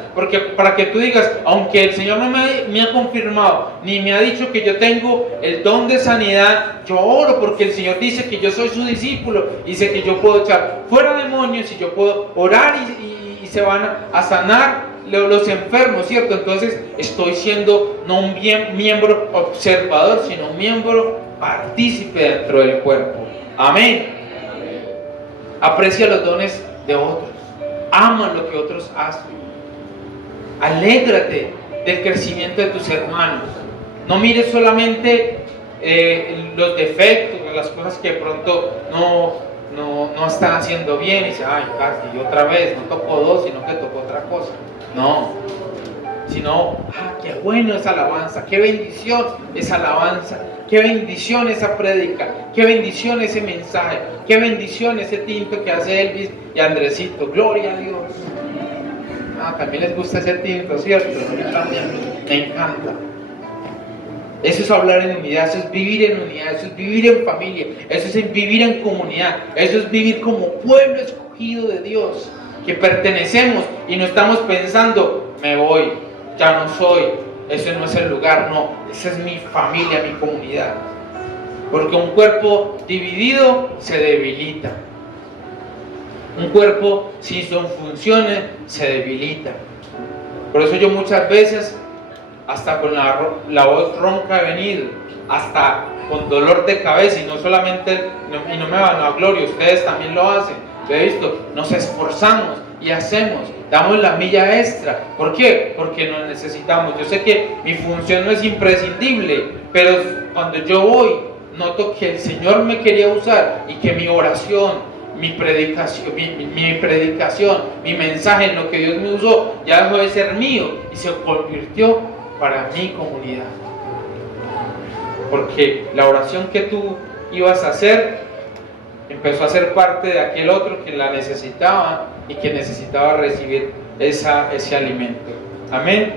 para que tú digas, aunque el Señor no me ha confirmado, ni me ha dicho que yo tengo el don de sanidad, yo oro porque el Señor dice que yo soy su discípulo, dice que yo puedo echar fuera demonios y yo puedo orar y se van a sanar los enfermos, ¿cierto? Entonces estoy siendo no un miembro observador, sino un miembro partícipe dentro del cuerpo. Amén. Aprecia los dones de otros, ama lo que otros hacen, alégrate del crecimiento de tus hermanos. No mires solamente los defectos, las cosas que de pronto no están haciendo bien y dices, casi otra vez, no tocó dos, sino que tocó otra cosa. No, sino, qué bueno esa alabanza, qué bendición esa alabanza, qué bendición esa prédica, qué bendición ese mensaje, qué bendición ese tinto que hace Elvis y Andresito, gloria a Dios. También les gusta ese tinto, ¿cierto? A mí también, me encanta. Eso es hablar en unidad, eso es vivir en unidad, eso es vivir en familia, eso es vivir en comunidad, eso es vivir como pueblo escogido de Dios, que pertenecemos y no estamos pensando, me voy, ya no soy, ese no es el lugar, no, esa es mi familia, mi comunidad. Porque un cuerpo dividido se debilita. Un cuerpo sin sus funciones se debilita. Por eso yo muchas veces, hasta con la voz ronca he venido, hasta con dolor de cabeza, y no solamente, y no me vanaglorio, ustedes también lo hacen, lo he visto, nos esforzamos y hacemos, damos la milla extra. ¿Por qué? Porque nos necesitamos. Yo sé que mi función no es imprescindible, pero cuando yo voy, noto que el Señor me quería usar y que mi oración, mi predicación, mi mensaje, en lo que Dios me usó, ya dejó de ser mío y se convirtió para mi comunidad. Porque la oración que tú ibas a hacer empezó a ser parte de aquel otro que la necesitaba y que necesitaba recibir ese alimento. Amén.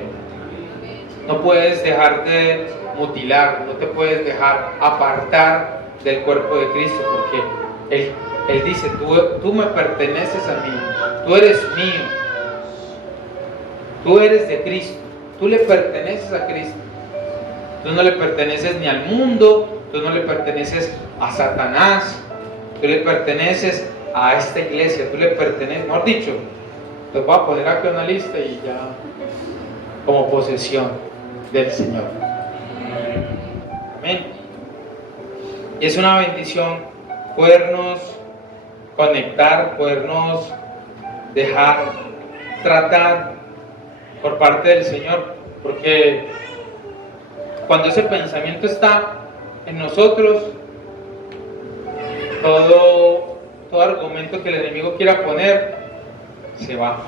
No puedes dejar de mutilar, no te puedes dejar apartar del cuerpo de Cristo, porque Él dice, tú me perteneces a mí, tú eres mío, tú eres de Cristo, tú le perteneces a Cristo. Tú no le perteneces ni al mundo, tú no le perteneces a Satanás, tú le perteneces a esta iglesia, tú le perteneces, mejor dicho, te voy a poner aquí una lista y ya, como posesión del Señor. Amén. Y es una bendición podernos conectar, podernos dejar tratar por parte del Señor, porque cuando ese pensamiento está en nosotros, todo argumento que el enemigo quiera poner se va,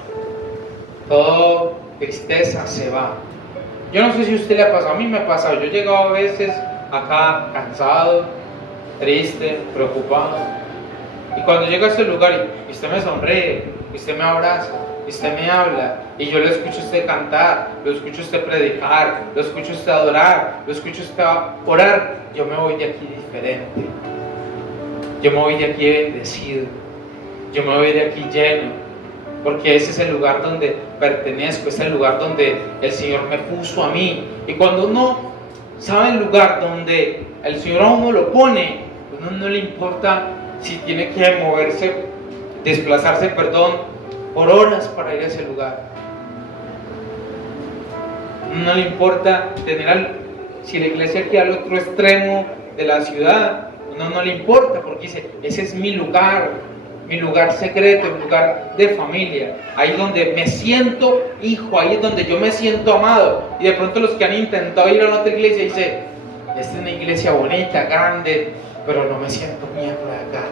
toda tristeza se va. Yo no sé si a usted le ha pasado, a mí me ha pasado, yo he llegado a veces acá cansado, triste, preocupado, y cuando llego a este lugar y usted me sonríe, y usted me abraza, y usted me habla, y yo lo escucho a usted cantar, lo escucho a usted predicar, lo escucho a usted adorar, lo escucho a usted orar, yo me voy de aquí diferente, yo me voy de aquí bendecido, yo me voy de aquí lleno, porque ese es el lugar donde pertenezco, es el lugar donde el Señor me puso a mí. Y cuando uno sabe el lugar donde el Señor a uno lo pone, a uno no le importa si tiene que moverse, desplazarse, por horas para ir a ese lugar. No le importa si la iglesia queda al otro extremo de la ciudad, no le importa, porque dice, ese es mi lugar secreto, mi lugar de familia, ahí donde me siento hijo, ahí es donde yo me siento amado. Y de pronto los que han intentado ir a otra iglesia dicen, esta es una iglesia bonita, grande, pero no me siento miembro de acá.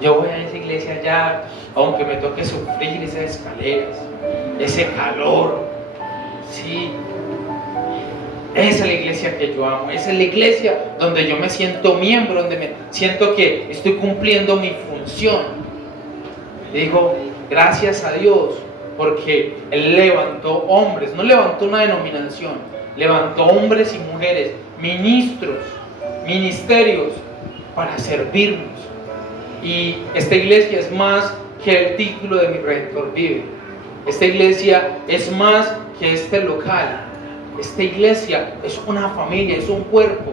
Yo voy a esa iglesia allá, aunque me toque sufrir esas escaleras, ese calor, sí. Esa es la iglesia que yo amo, esa es la iglesia donde yo me siento miembro, donde me siento que estoy cumpliendo mi función. Y digo, gracias a Dios, porque Él levantó hombres, no levantó una denominación, levantó hombres y mujeres, ministerios, para servirnos. Y esta iglesia es más que el título de Mi Redentor Vive. Esta iglesia es más que este local. Esta iglesia es una familia, es un cuerpo,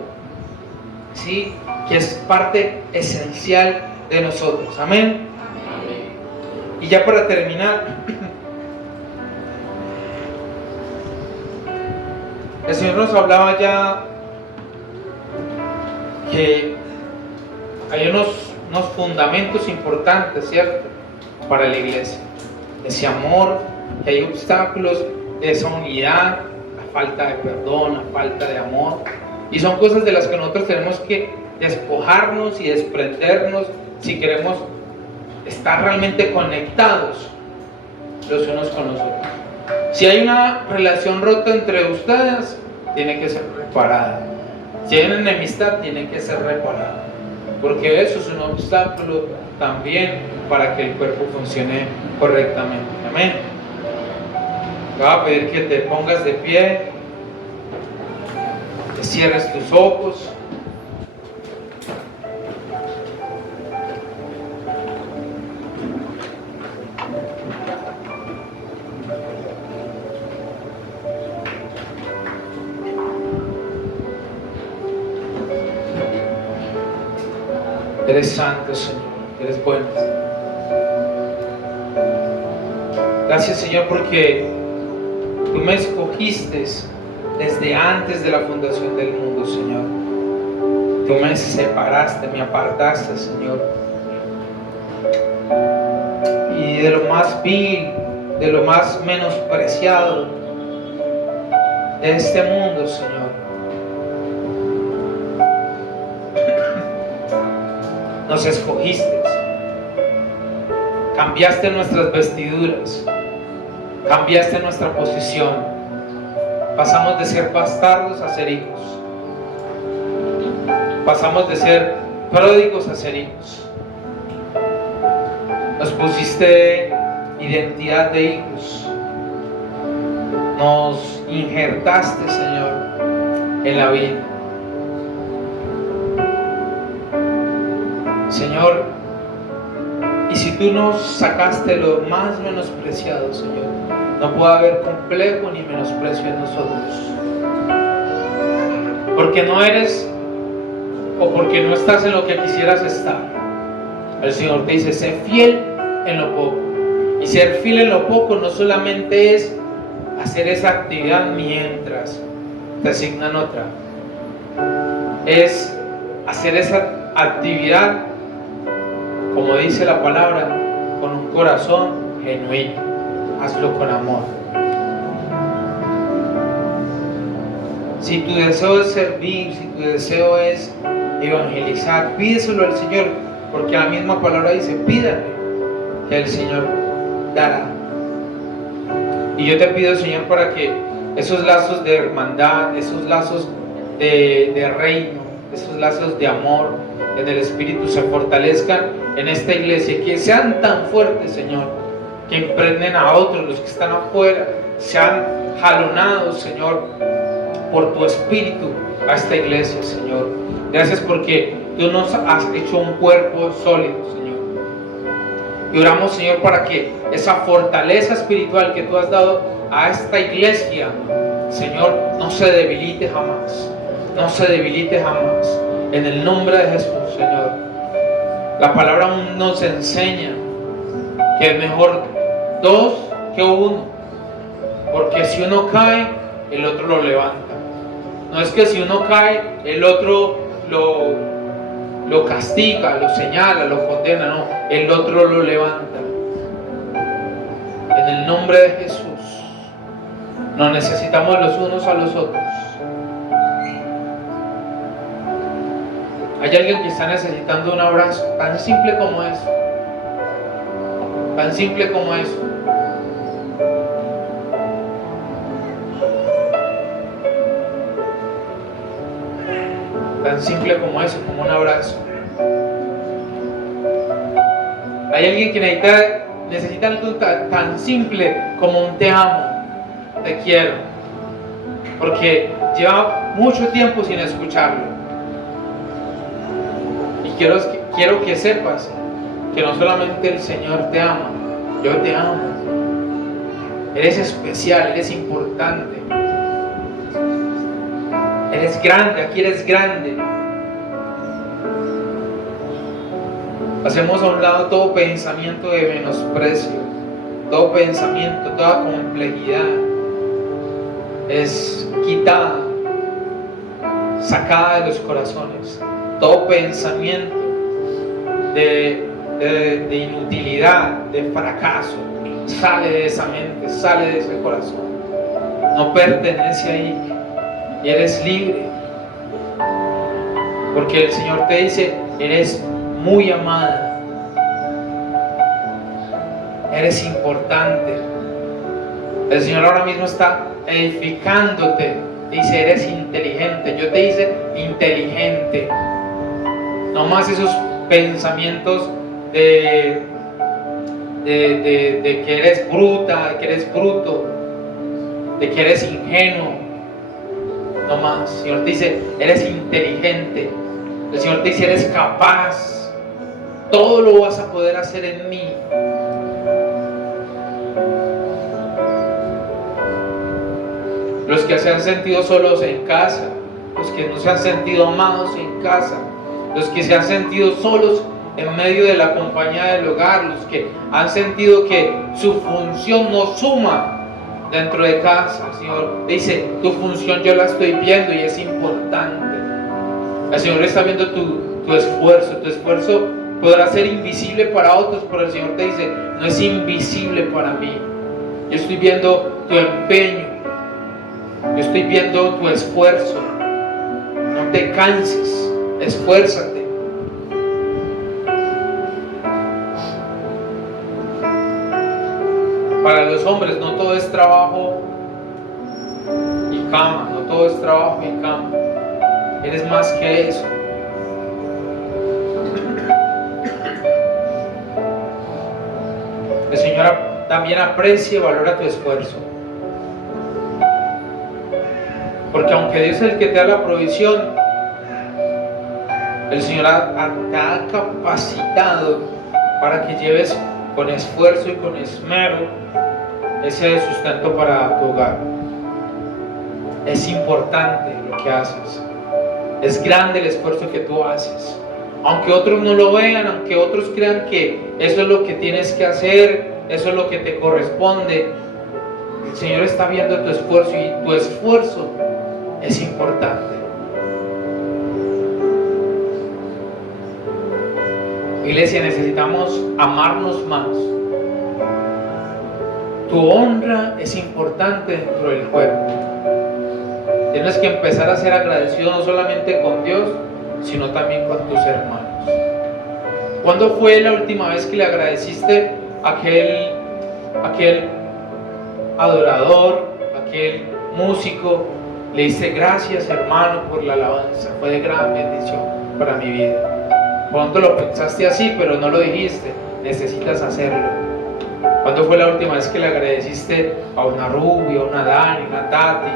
¿sí? Que es parte esencial de nosotros. Amén. Amén. Y ya para terminar, el Señor nos hablaba ya que hay unos fundamentos importantes, ¿cierto? Para la iglesia. Ese amor, que hay obstáculos de esa unidad, falta de perdón, la falta de amor, y son cosas de las que nosotros tenemos que despojarnos y desprendernos si queremos estar realmente conectados los unos con los otros. Si hay una relación rota entre ustedes, tiene que ser reparada. Si hay una enemistad, tiene que ser reparada. Porque eso es un obstáculo también para que el cuerpo funcione correctamente. Amén. Te voy a pedir que te pongas de pie, que cierres tus ojos. Eres santo, Señor, eres bueno. Gracias, Señor, porque tú me escogiste desde antes de la fundación del mundo, Señor. Tú me separaste, me apartaste, Señor. Y de lo más vil, de lo más menospreciado de este mundo, Señor, nos escogiste. Cambiaste nuestras vestiduras, cambiaste nuestra posición. Pasamos de ser bastardos a ser hijos. Pasamos de ser pródigos a ser hijos. Nos pusiste identidad de hijos. Nos injertaste, Señor, en la vida. Señor, y si tú nos sacaste lo más menospreciado, Señor, no puede haber complejo ni menosprecio en nosotros. Porque no eres o porque no estás en lo que quisieras estar. El Señor te dice, sé fiel en lo poco. Y ser fiel en lo poco no solamente es hacer esa actividad mientras te asignan otra. Es hacer esa actividad, como dice la palabra, con un corazón genuino. Hazlo con amor. Si tu deseo es servir, si tu deseo es evangelizar, pídeselo al Señor, porque la misma palabra dice, pídale, que el Señor dará. Y yo te pido, Señor, para que esos lazos de hermandad, esos lazos de reino, esos lazos de amor en el Espíritu se fortalezcan en esta iglesia, que sean tan fuertes, Señor, que impregnen a otros, los que están afuera, sean jalonados, Señor, por tu Espíritu a esta iglesia, Señor. Gracias porque tú nos has hecho un cuerpo sólido, Señor. Y oramos, Señor, para que esa fortaleza espiritual que tú has dado a esta iglesia, Señor, no se debilite jamás. No se debilite jamás. En el nombre de Jesús, Señor. La palabra nos enseña que es mejor dos que uno. Porque si uno cae, el otro lo levanta. No es que si uno cae, el otro lo castiga, lo señala, lo condena. No, el otro lo levanta. En el nombre de Jesús. Nos necesitamos los unos a los otros. Hay alguien que está necesitando un abrazo, tan simple como eso. Tan simple como eso. Tan simple como eso, como un abrazo. Hay alguien que necesita algo tan simple como un te amo, te quiero. Porque lleva mucho tiempo sin escucharlo. Quiero que sepas que no solamente el Señor te ama, yo te amo. Eres especial, eres importante. Eres grande, aquí eres grande. Hacemos a un lado todo pensamiento de menosprecio, todo pensamiento, toda complejidad. Es quitada, sacada de los corazones. Todo pensamiento de inutilidad, de fracaso, sale de esa mente, sale de ese corazón. No pertenece ahí y eres libre. Porque el Señor te dice, eres muy amada, eres importante, El Señor ahora mismo está edificándote. Dice, eres inteligente. Yo te hice inteligente. No más esos pensamientos de que eres bruta, de que eres bruto, de que eres ingenuo. No más. El Señor te dice, eres inteligente. El Señor te dice, eres capaz. Todo lo vas a poder hacer en mí. Los que se han sentido solos en casa, los que no se han sentido amados en casa, los que se han sentido solos en medio de la compañía del hogar, los que han sentido que su función no suma dentro de casa. El Señor dice, tu función yo la estoy viendo y es importante. El Señor está viendo tu esfuerzo podrá ser invisible para otros, pero el Señor te dice, no es invisible para mí. Yo estoy viendo tu empeño, yo estoy viendo tu esfuerzo. No te canses, esfuérzate. Para los hombres no todo es trabajo y cama, no todo es trabajo y cama. Eres más que eso. El Señor también aprecia y valora tu esfuerzo. Porque aunque Dios es el que te da la provisión, el Señor te ha capacitado para que lleves con esfuerzo y con esmero ese sustento para tu hogar. Es importante lo que haces. Es grande el esfuerzo que tú haces. Aunque otros no lo vean, aunque otros crean que eso es lo que tienes que hacer, eso es lo que te corresponde, el Señor está viendo tu esfuerzo y tu esfuerzo es importante. Iglesia, necesitamos amarnos más. Tu honra es importante dentro del cuerpo. Tienes que empezar a ser agradecido no solamente con Dios, sino también con tus hermanos. ¿Cuándo fue la última vez que le agradeciste a aquel adorador, aquel músico? Le dice, gracias hermano por la alabanza, fue de gran bendición para mi vida. Pronto lo pensaste así, pero no lo dijiste, necesitas hacerlo. ¿Cuándo fue la última vez que le agradeciste a una Rubia, a una Dani, a una Tati,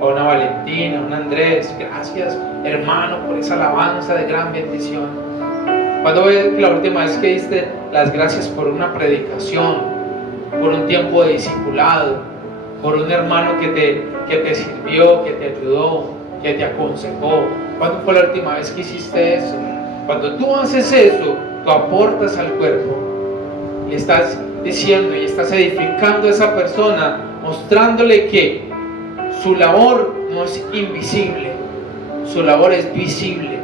a una Valentina, a un Andrés? Gracias hermano por esa alabanza de gran bendición. ¿Cuándo fue la última vez que diste las gracias por una predicación, por un tiempo de discipulado, por un hermano que te sirvió, que te ayudó, que te aconsejó? ¿Cuándo fue la última vez que hiciste eso? Cuando tú haces eso, tú aportas al cuerpo y estás diciendo y estás edificando a esa persona, mostrándole que su labor no es invisible, su labor es visible,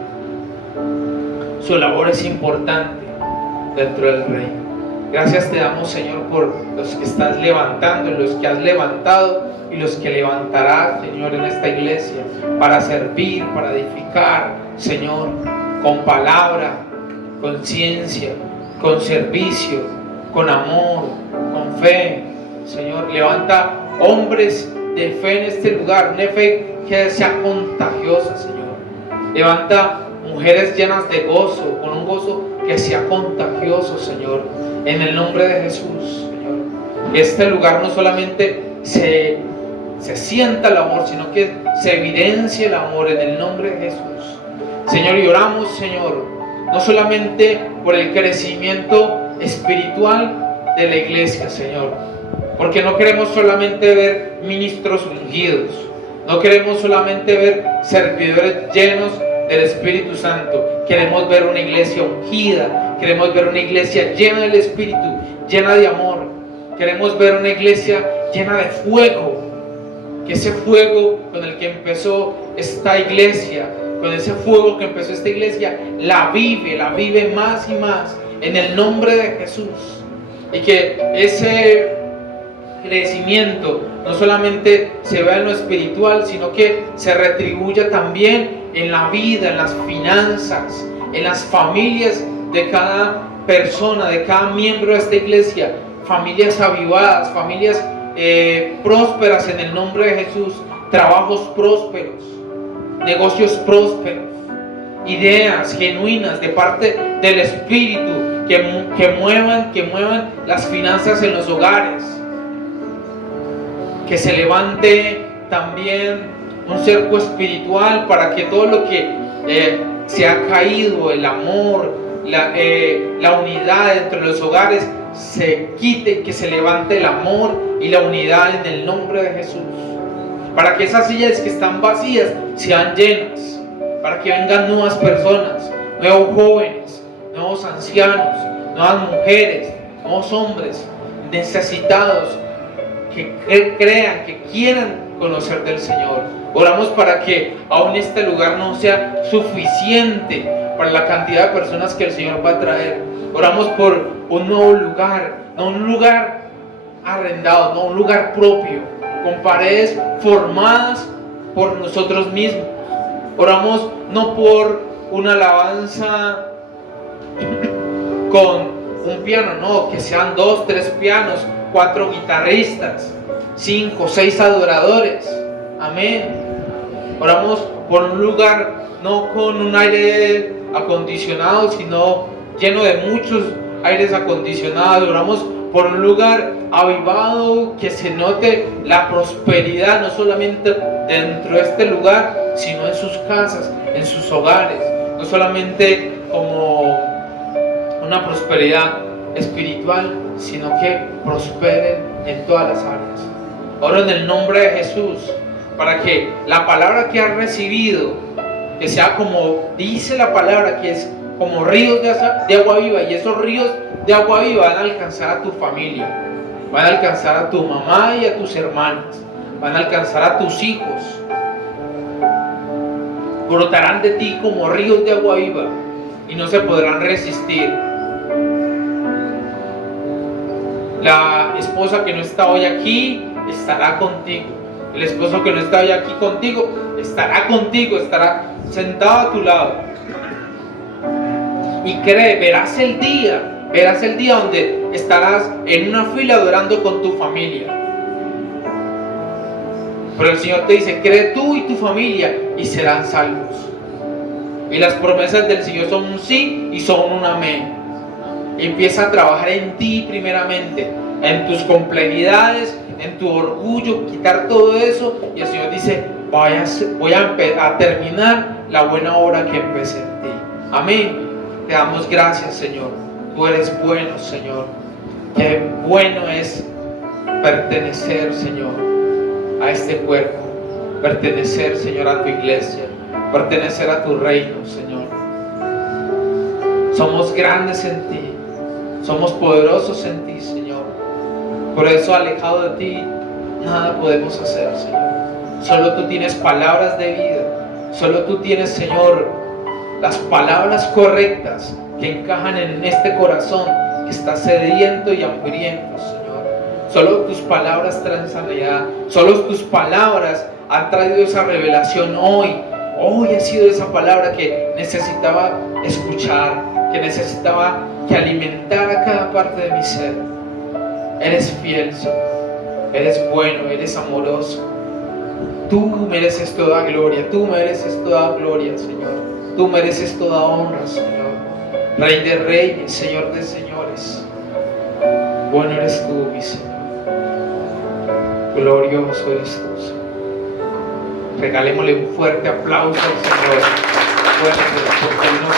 su labor es importante dentro del reino. Gracias te damos, Señor, por los que estás levantando, los que has levantado y los que levantarás, Señor, en esta iglesia para servir, para edificar, Señor, con palabra, con ciencia, con servicio, con amor, con fe. Señor, levanta hombres de fe en este lugar, una fe que sea contagiosa, Señor. Levanta mujeres llenas de gozo, con un gozo que sea contagioso, Señor, en el nombre de Jesús, Señor. Que este lugar no solamente se sienta el amor, sino que se evidencie el amor en el nombre de Jesús. Señor, y oramos, Señor, no solamente por el crecimiento espiritual de la iglesia, Señor, porque no queremos solamente ver ministros ungidos, no queremos solamente ver servidores llenos del Espíritu Santo, queremos ver una iglesia ungida, queremos ver una iglesia llena del Espíritu, llena de amor, queremos ver una iglesia llena de fuego, que ese fuego con el que empezó esta iglesia, con ese fuego que empezó esta iglesia, la vive más y más en el nombre de Jesús, y que ese crecimiento no solamente se vea en lo espiritual, sino que se retribuya también en la vida, en las finanzas, en las familias de cada persona, de cada miembro de esta iglesia, familias avivadas, familias prósperas en el nombre de Jesús, trabajos prósperos, negocios prósperos, ideas genuinas de parte del Espíritu que muevan las finanzas en los hogares, que se levante también un cerco espiritual para que todo lo que se ha caído, el amor, la unidad entre los hogares, se quite, que se levante el amor y la unidad en el nombre de Jesús, para que esas sillas que están vacías sean llenas, para que vengan nuevas personas, nuevos jóvenes, nuevos ancianos, nuevas mujeres, nuevos hombres necesitados, que crean, que quieran conocer del Señor. Oramos para que aún este lugar no sea suficiente para la cantidad de personas que el Señor va a traer. Oramos por un nuevo lugar, no un lugar arrendado, no un lugar propio, con paredes formadas por nosotros mismos. Oramos no por una alabanza con un piano, no, que sean 2, 3 pianos, 4 guitarristas, 5, 6 adoradores. Amén. Oramos por un lugar no con un aire acondicionado, sino lleno de muchos aires acondicionados. Oramos por un lugar avivado, que se note la prosperidad no solamente dentro de este lugar, sino en sus casas, en sus hogares, no solamente como una prosperidad espiritual, sino que prosperen en todas las áreas. Oro en el nombre de Jesús para que la palabra que has recibido, que sea como dice la palabra, que es como ríos de agua viva, y esos ríos de agua viva van a alcanzar a tu familia, van a alcanzar a tu mamá y a tus hermanas, van a alcanzar a tus hijos, brotarán de ti como ríos de agua viva y no se podrán resistir. La esposa que no está hoy aquí estará contigo. El esposo que no está hoy aquí contigo estará contigo, estará sentado a tu lado. Y cree, verás el día donde estarás en una fila adorando con tu familia. Pero el Señor te dice, cree tú y tu familia y serán salvos. Y las promesas del Señor son un sí y son un amén. Empieza a trabajar en ti primeramente, en tus complejidades, en tu orgullo, quitar todo eso. Y el Señor dice, voy a terminar la buena obra que empecé en ti. Amén. Te damos gracias, Señor. Tú eres bueno, Señor. Qué bueno es pertenecer, Señor, a este cuerpo. Pertenecer, Señor, a tu iglesia. Pertenecer a tu reino, Señor. Somos grandes en ti. Somos poderosos en ti, Señor. Por eso, alejado de ti, nada podemos hacer, Señor. Solo tú tienes palabras de vida. Solo tú tienes, Señor, las palabras correctas que encajan en este corazón que está sediento y hambriento, Señor. Solo tus palabras traen sanidad. Solo tus palabras han traído esa revelación hoy. Hoy ha sido esa palabra que necesitaba escuchar, que necesitaba que alimentara cada parte de mi ser. Eres fiel, Señor. Eres bueno, eres amoroso. Tú mereces toda gloria. Tú mereces toda gloria, Señor. Tú mereces toda honra, Señor. Rey de reyes, Señor de señores. Bueno eres tú, mi Señor. Glorioso eres tú, Señor. Regalémosle un fuerte aplauso al Señor. Fuerte, porque Él nos